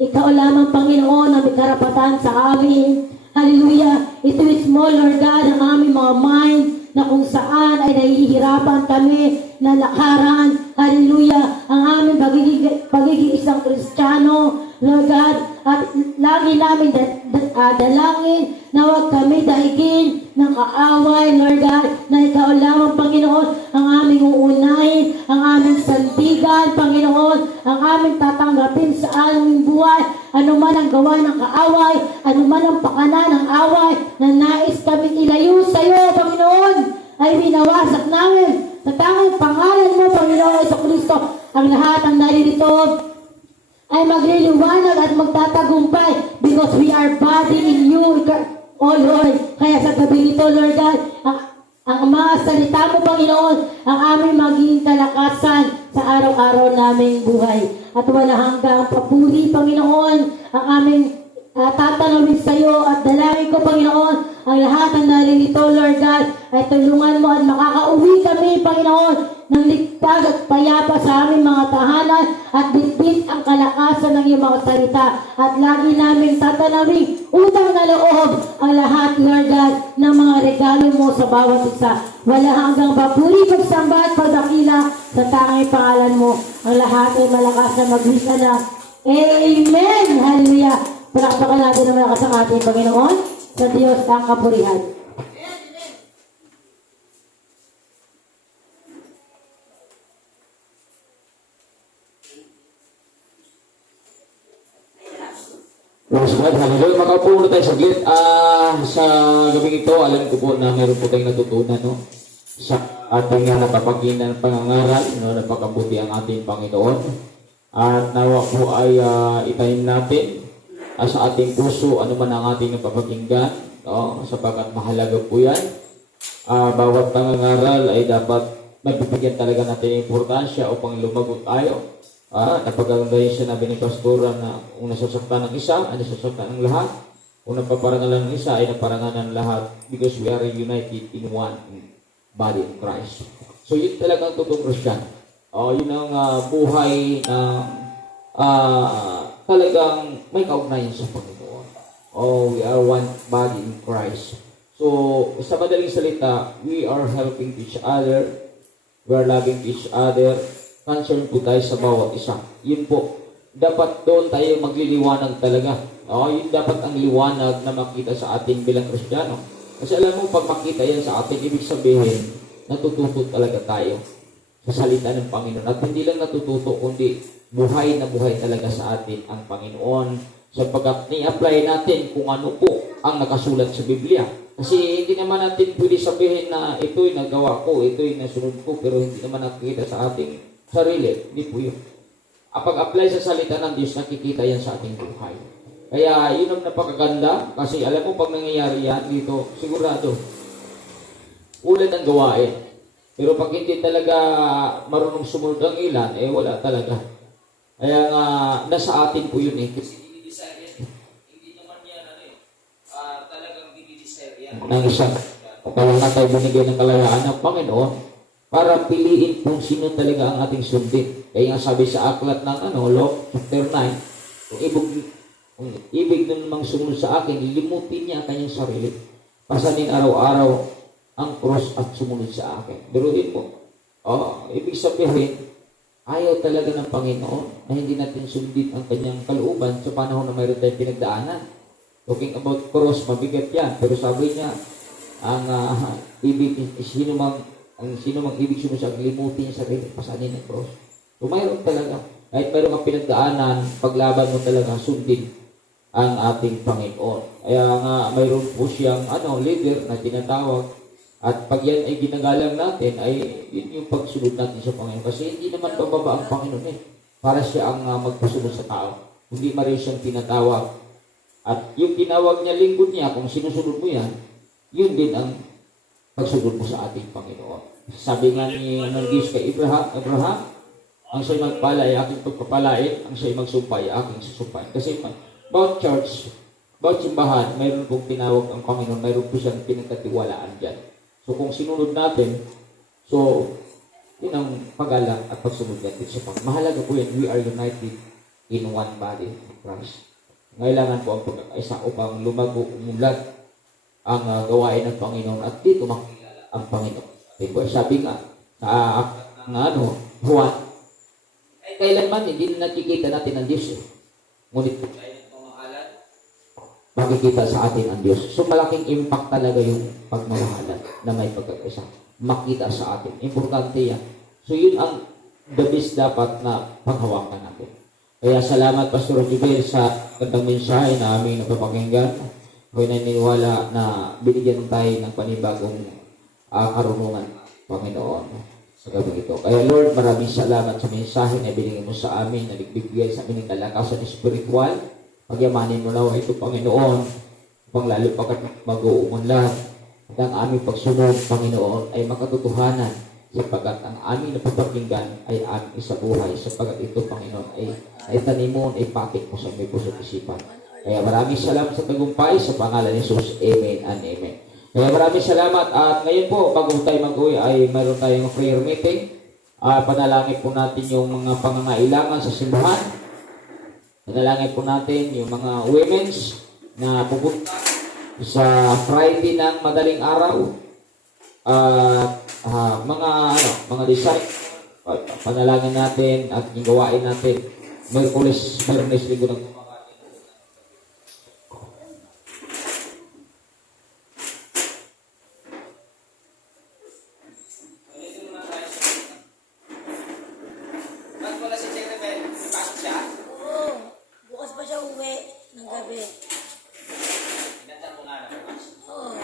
Ikaw lamang, Panginoon, ang may karapatan sa amin. Hallelujah! Ito is small, Lord God, ang aming mga mind na kung saan ay nahihirapan kami na lakaran. Hallelujah! Ang aming pagiging isang Kristiyano, Lord God, at lagi namin dalangin na huwag kami daigin ng kaaway, Lord God, na ikaw lamang, Panginoon, ang aming uunahin, ang aming sandigan, Panginoon, ang aming tatanggapin sa aming buhay, anuman ang gawa ng kaaway, anuman ang pakana ng away, na nais kami ilayo sa iyo, Panginoon, ay binawasak namin sa tanging pangalan mo, Panginoon Jesucristo. Ang lahat ng naririto ay magliliwanag at magtatagumpay because we are body in you, oh Lord. Kaya sa gabi ito, Lord God, ang mga salita mo, Panginoon, ang aming maging kalakasan sa araw-araw naming buhay. At wala hanggang papuri, Panginoon, ang aming tatanawin sa iyo at dalangin ko, Panginoon, ang lahat ng naririto, Lord God, ay tulungan mo at makakauwi kami, Panginoon, ng ligtas at payapa sa aming mga tahanan at bitbit ang kalakasan ng iyong mga salita. At lagi namin tatanawin, utang na loob ang lahat, Lord God, ng mga regalo mo sa bawat isa. Wala hanggang papuri, pagsamba at pagdakila sa tanging pangalan mo. Ang lahat ay malakas na magbisa na. Amen! Hallelujah! Palakpakan natin ang malakas ang ating Panginoon. Sa Diyos ang kapurihan. Praise God, hallelujah. Makaupo muna tayo saglit. Sa gabing ito, alam ko po na meron po tayong natutunan, no? sa ating napapaginan pangangaral, no, napakabuti ang ating Panginoon. At nawa po ay itanim natin sa ating puso ano man ang ating napapakinggan, no, sapagkat mahalaga po yan. Bawat pangangaral ay dapat magbibigyan talaga natin ng importansya upang lumago tayo. Napaganda yung sinabi ni Pastora na kung nasasaktan ng isa, ay nasasaktan ng lahat. Kung napaparangalan ng isa, ay naparangalan ng lahat because we are united in one body of Christ. So yun talagang totoong Christian. Yun ang buhay na talagang may kaugnayan sa Panginoon. We are one body in Christ. So, sa madaling salita, we are helping each other, we are loving each other, concern po tayo sa bawat isa. Yun po, dapat doon tayo magliliwanag talaga. Yun dapat ang liwanag na makita sa atin bilang Kristiyano. Kasi alam mo, pag makita yan sa atin, ibig sabihin, natututo talaga tayo sa salita ng Panginoon. At hindi lang natututo, kundi buhay na buhay talaga sa atin ang Panginoon. Sapagkat ni-apply natin kung ano po ang nakasulat sa Biblia. Kasi hindi naman natin pwede sabihin na ito'y nagawa ko, ito'y nasunod ko, pero hindi naman nakikita sa ating sarili. Hindi po yun. Pag-apply sa salita ng Diyos, nakikita yan sa ating buhay. Kaya yun ang napakaganda. Kasi alam mo, pag nangyayari yan dito, sigurado, ulan ang gawain. Pero pag hindi talaga marunong sumunod ang ilan, wala talaga. Kaya nga, nasa atin po yun eh. Kasi i-desire yan. Hindi naman yan, talagang i-desire yan. Nang isang, kaya nga tayo binigay ng kalayaan ng Panginoon para piliin kung sino talaga ang ating sundin. Kaya nga sabi sa aklat ng Law, chapter 9, kung ibig nun namang sumunod sa akin, limutin niya ang kanyang sarili. Pasanin araw-araw ang cross at sumunod sa akin. Biruin po. Ibig sabihin, ayaw talaga ng Panginoon na hindi natin sundin ang kanyang kalooban sa panahon na mayroon tayong pinagdaanan. Talking about cross, mabigat yan. Pero sabi niya, ang sino mang ibig sumunod sa akin, limutin niya sarili, pasanin ang cross. So mayroon talaga. Kahit mayroon kang pinagdaanan, paglaban mo talaga, sundin ang ating Panginoon. Kaya nga, mayroon po siyang leader na tinatawag. At pag yan ay ginagalang natin, ay yun yung pagsunod natin sa Panginoon. Kasi hindi naman pababa ang Panginoon para siya ang magpasunod sa tao. Hindi marin siyang tinatawag. At yung tinawag niya, lingkod niya, kung sinusunod mo yan, yun din ang pagsunod mo sa ating Panginoon. Sabi nga ni Diyos kay Abraham, ang siya'y magpala ay aking pagpapalain, ang siya'y magsumpa ay aking susumpain. Kasi about church, about simbahan, mayroon pong tinawag ang Panginoon, mayroon po siyang pinagkatiwalaan dyan. So kung sinunod natin, so yun ang pag-alang at pagsunod natin sa Panginoon. Mahalaga po yan, we are united in one body of Christ. Ngailangan po ang pagkakaisa upang lumago, umulag ang gawain ng Panginoon at dito makilala ang Panginoon. Diba? Sabi nga, Juan, ay kailanman hindi na nakikita natin ang Diyos. Ngunit makikita sa atin ang Diyos. So malaking impact talaga yung pagmamahalan na may pagkakaisa. Makita sa atin. Importante yan. So yun ang the best dapat na panghawakan natin. Kaya salamat Pastor Jubel sa gandang mensahe na aming napapakinggan. Ako'y naniniwala na binigyan tayo ng panibagong karunungan, Panginoon, sa gabi ito. Kaya Lord, maraming salamat sa mensahe na binigyan mo sa amin, na nagbibigay sa amin ng kalakasan spiritual. Pagyamanin mo na ito, Panginoon, upang lalo pagkat mag-uunlad at ang aming pagsunod, Panginoon, ay makatotohanan sapagkat ang aming napapakinggan ay aming isabuhay sapagkat ito, Panginoon, ay tanimon, ay pakit mo sa may puso at isipan. Kaya maraming salamat sa tagumpay sa pangalan ni Jesus. Amen and amen. Kaya maraming salamat at ngayon po, bago tayo mag-uwi ay mayroon tayong prayer meeting. Panalangin po natin yung mga pangangailangan sa simbahan. Panalangin po natin yung mga women's na pupunta sa Friday ng madaling araw. Mga design. Panalangin natin at yung gawain natin. Merkulis, Linggo ng Bukas pa siya uwi ng gabi. Pinantan mo nga na bukas. Oo.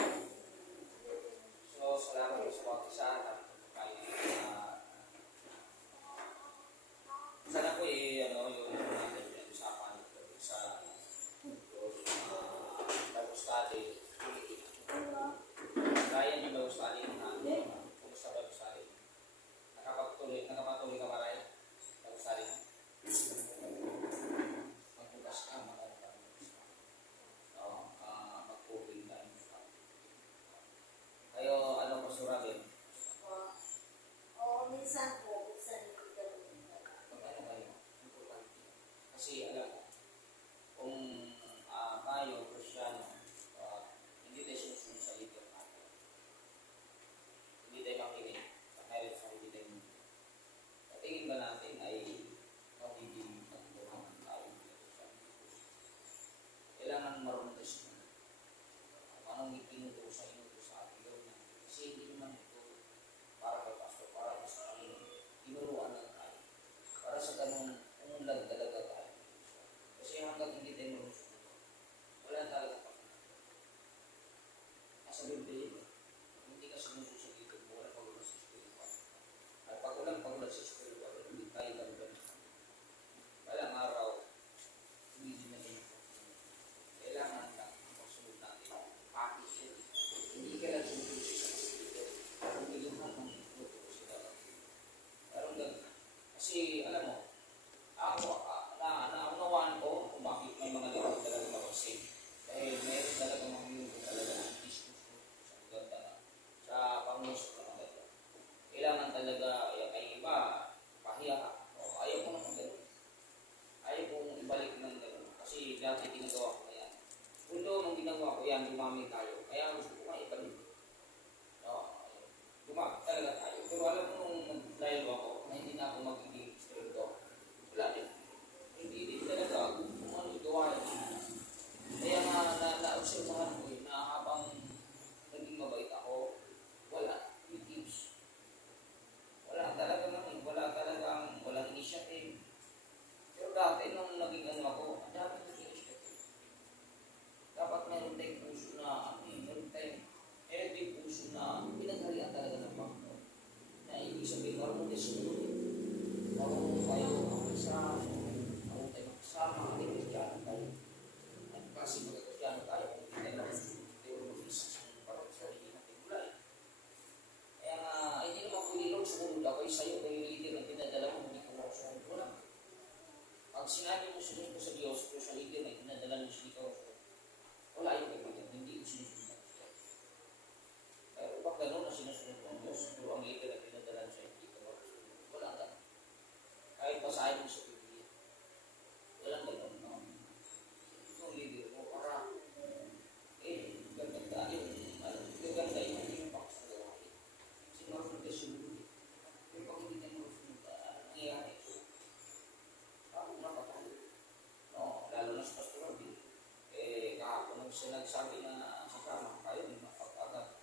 So, salamat po sa mga isa. tinuturo sa atin gawin natin. Kasi hindi naman ito para kay pastor, para sa akin. Tinuruan lang tayo. Para sa ganun, umunlad talaga tayo. Kasi hanggang hindi tayo marunong, wala talaga pa. Nasa Biblia, hindi ka sinususunod mo, wala pagulat sa spiritual. At pag walang pagulat sa spiritual, hindi tayo gagawin. Walang araw, hindi din na ganyan. Kailangan lang ang pagsunod natin. Pakis yun. Hindi ka lang sunod sa spiritual. Hindi lahat ng tuturo sila. Pero kasi alam mo, ako, naunawaan ko kung bakit may mga laro talaga makasin. Dahil mayroon talaga mga minuto talaga ng issues sa maganda na sa pangusap na maganda. Kailangan talaga ay iba, pahiya ka. O, ayaw ko naman gano'n. Ayaw kong ibalik ng gano'n. Kasi dati ginagawa ko na yan. Pundo nung ginagawa ko yan, dumami tayo. Kaya gusto ko nga ibalik. No, dumami talaga tayo. Pero alam mo nung nag-dial ako, na hindi na ako magiging spirito. Wala din. Hindi din talaga kung ano gawa yun. Kaya nga na-observahan ko yun na habang naging mabait ako, wala. Yung tips. Wala talaga naman. Walang initiative. Pero dati nung naging ano ako, ang dami naging initiative. Dapat meron tayong puso na, meron tayong puso na pinagharian talaga ng Panginoon. Na ibig sabihin, marunong tayo sumunod. Marunong tayo makasama. Marunong tayo makasama. Hindi Kristiyano tayo. At kasi mga Kristiyano tayo, kung hindi tayo mag-theologist para sa sarili natin mulay. Kaya nga, hindi naman kulilong sumunod ako sa'yo kung yung leader na pinadala mo, hindi ko ako sumunod mo lang. Pag sinabi mo sumunod ko sa Diyos, o sa leader na pinadala mo siya ikaw, wala yung kaibigan, hindi ko sinusunod ako siya. Pero pag gano'n na sinusunod mo ang Diyos, pero ang leader na pinadala mo siya, hindi ko ako sumunod. Wala ka. Kahit basahin mo sa Biblia. Walang gano'n, no? Itong leader mo, para, gaganda yung hindi mo pakasagawain. Kasi marunong kayo sumunod. Pero pag hindi tayo marunong, nangyayari. Paano napatalo? No, lalo na sa Pastor Robin. Kahapon nung siya nagsabi na sasama tayo, mapag-agad.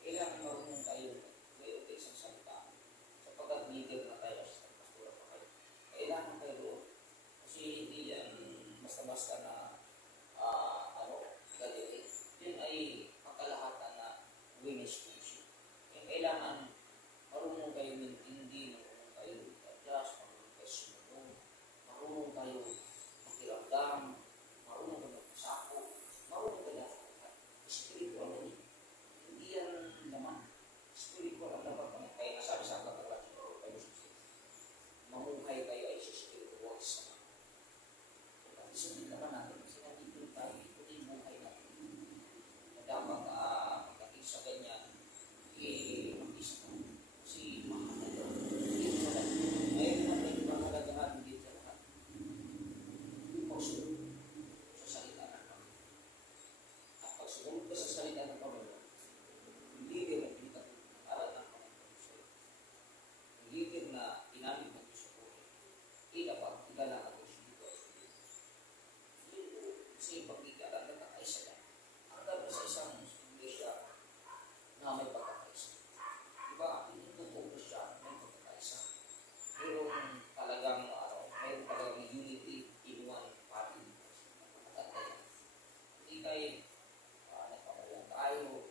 Kailangan marunong tayo ngayon sa isang salita. Sapagkat leader na tayo sa pastora pa kayo. Kailangan tayo doon. Kasi hindi yan basta-basta na galing. Yun ay kakalahatan na women's issue. Kailangan marunong kayo hindi, marunong kayo adjust, marunong kayo sumunod, marunong kayo makiramdam, marunong kayo magpasako, marunong kayo lahat. Spiritual na yun. Hindi yan naman. Spiritual ang dapat kami. Kaya nasabi sa kakagawa siguro kayo mamuhay kayo ay spiritual sa mga. Sabihin naman natin, kasi nandito tayo, ito yung buhay natin. Na dapat pagdating sa ganyan, mag-isa ka. Kasi mahalaga. Hindi sa lahat. Ngayon naman yung mahalagahan hindi sa lahat. Yung pagsunod sa salita ng Panginoon. At pagsunod ka sa salita ng Panginoon, yung leader na pinag-aral ng Panginoon sa'yo. Yung leader na inamit ng Diyos sa buhay. Dapat igalang ang Diyos dito. Kasi pag igalang nagkakaisa yan, ang dapat sa isang iglesia na may pagkakaisa. Diba? Hindi totoo ko siya may pagkakaisa. Pero talagang mayroon talagang unity in one body. At hindi kayo nagpapalayan tayo,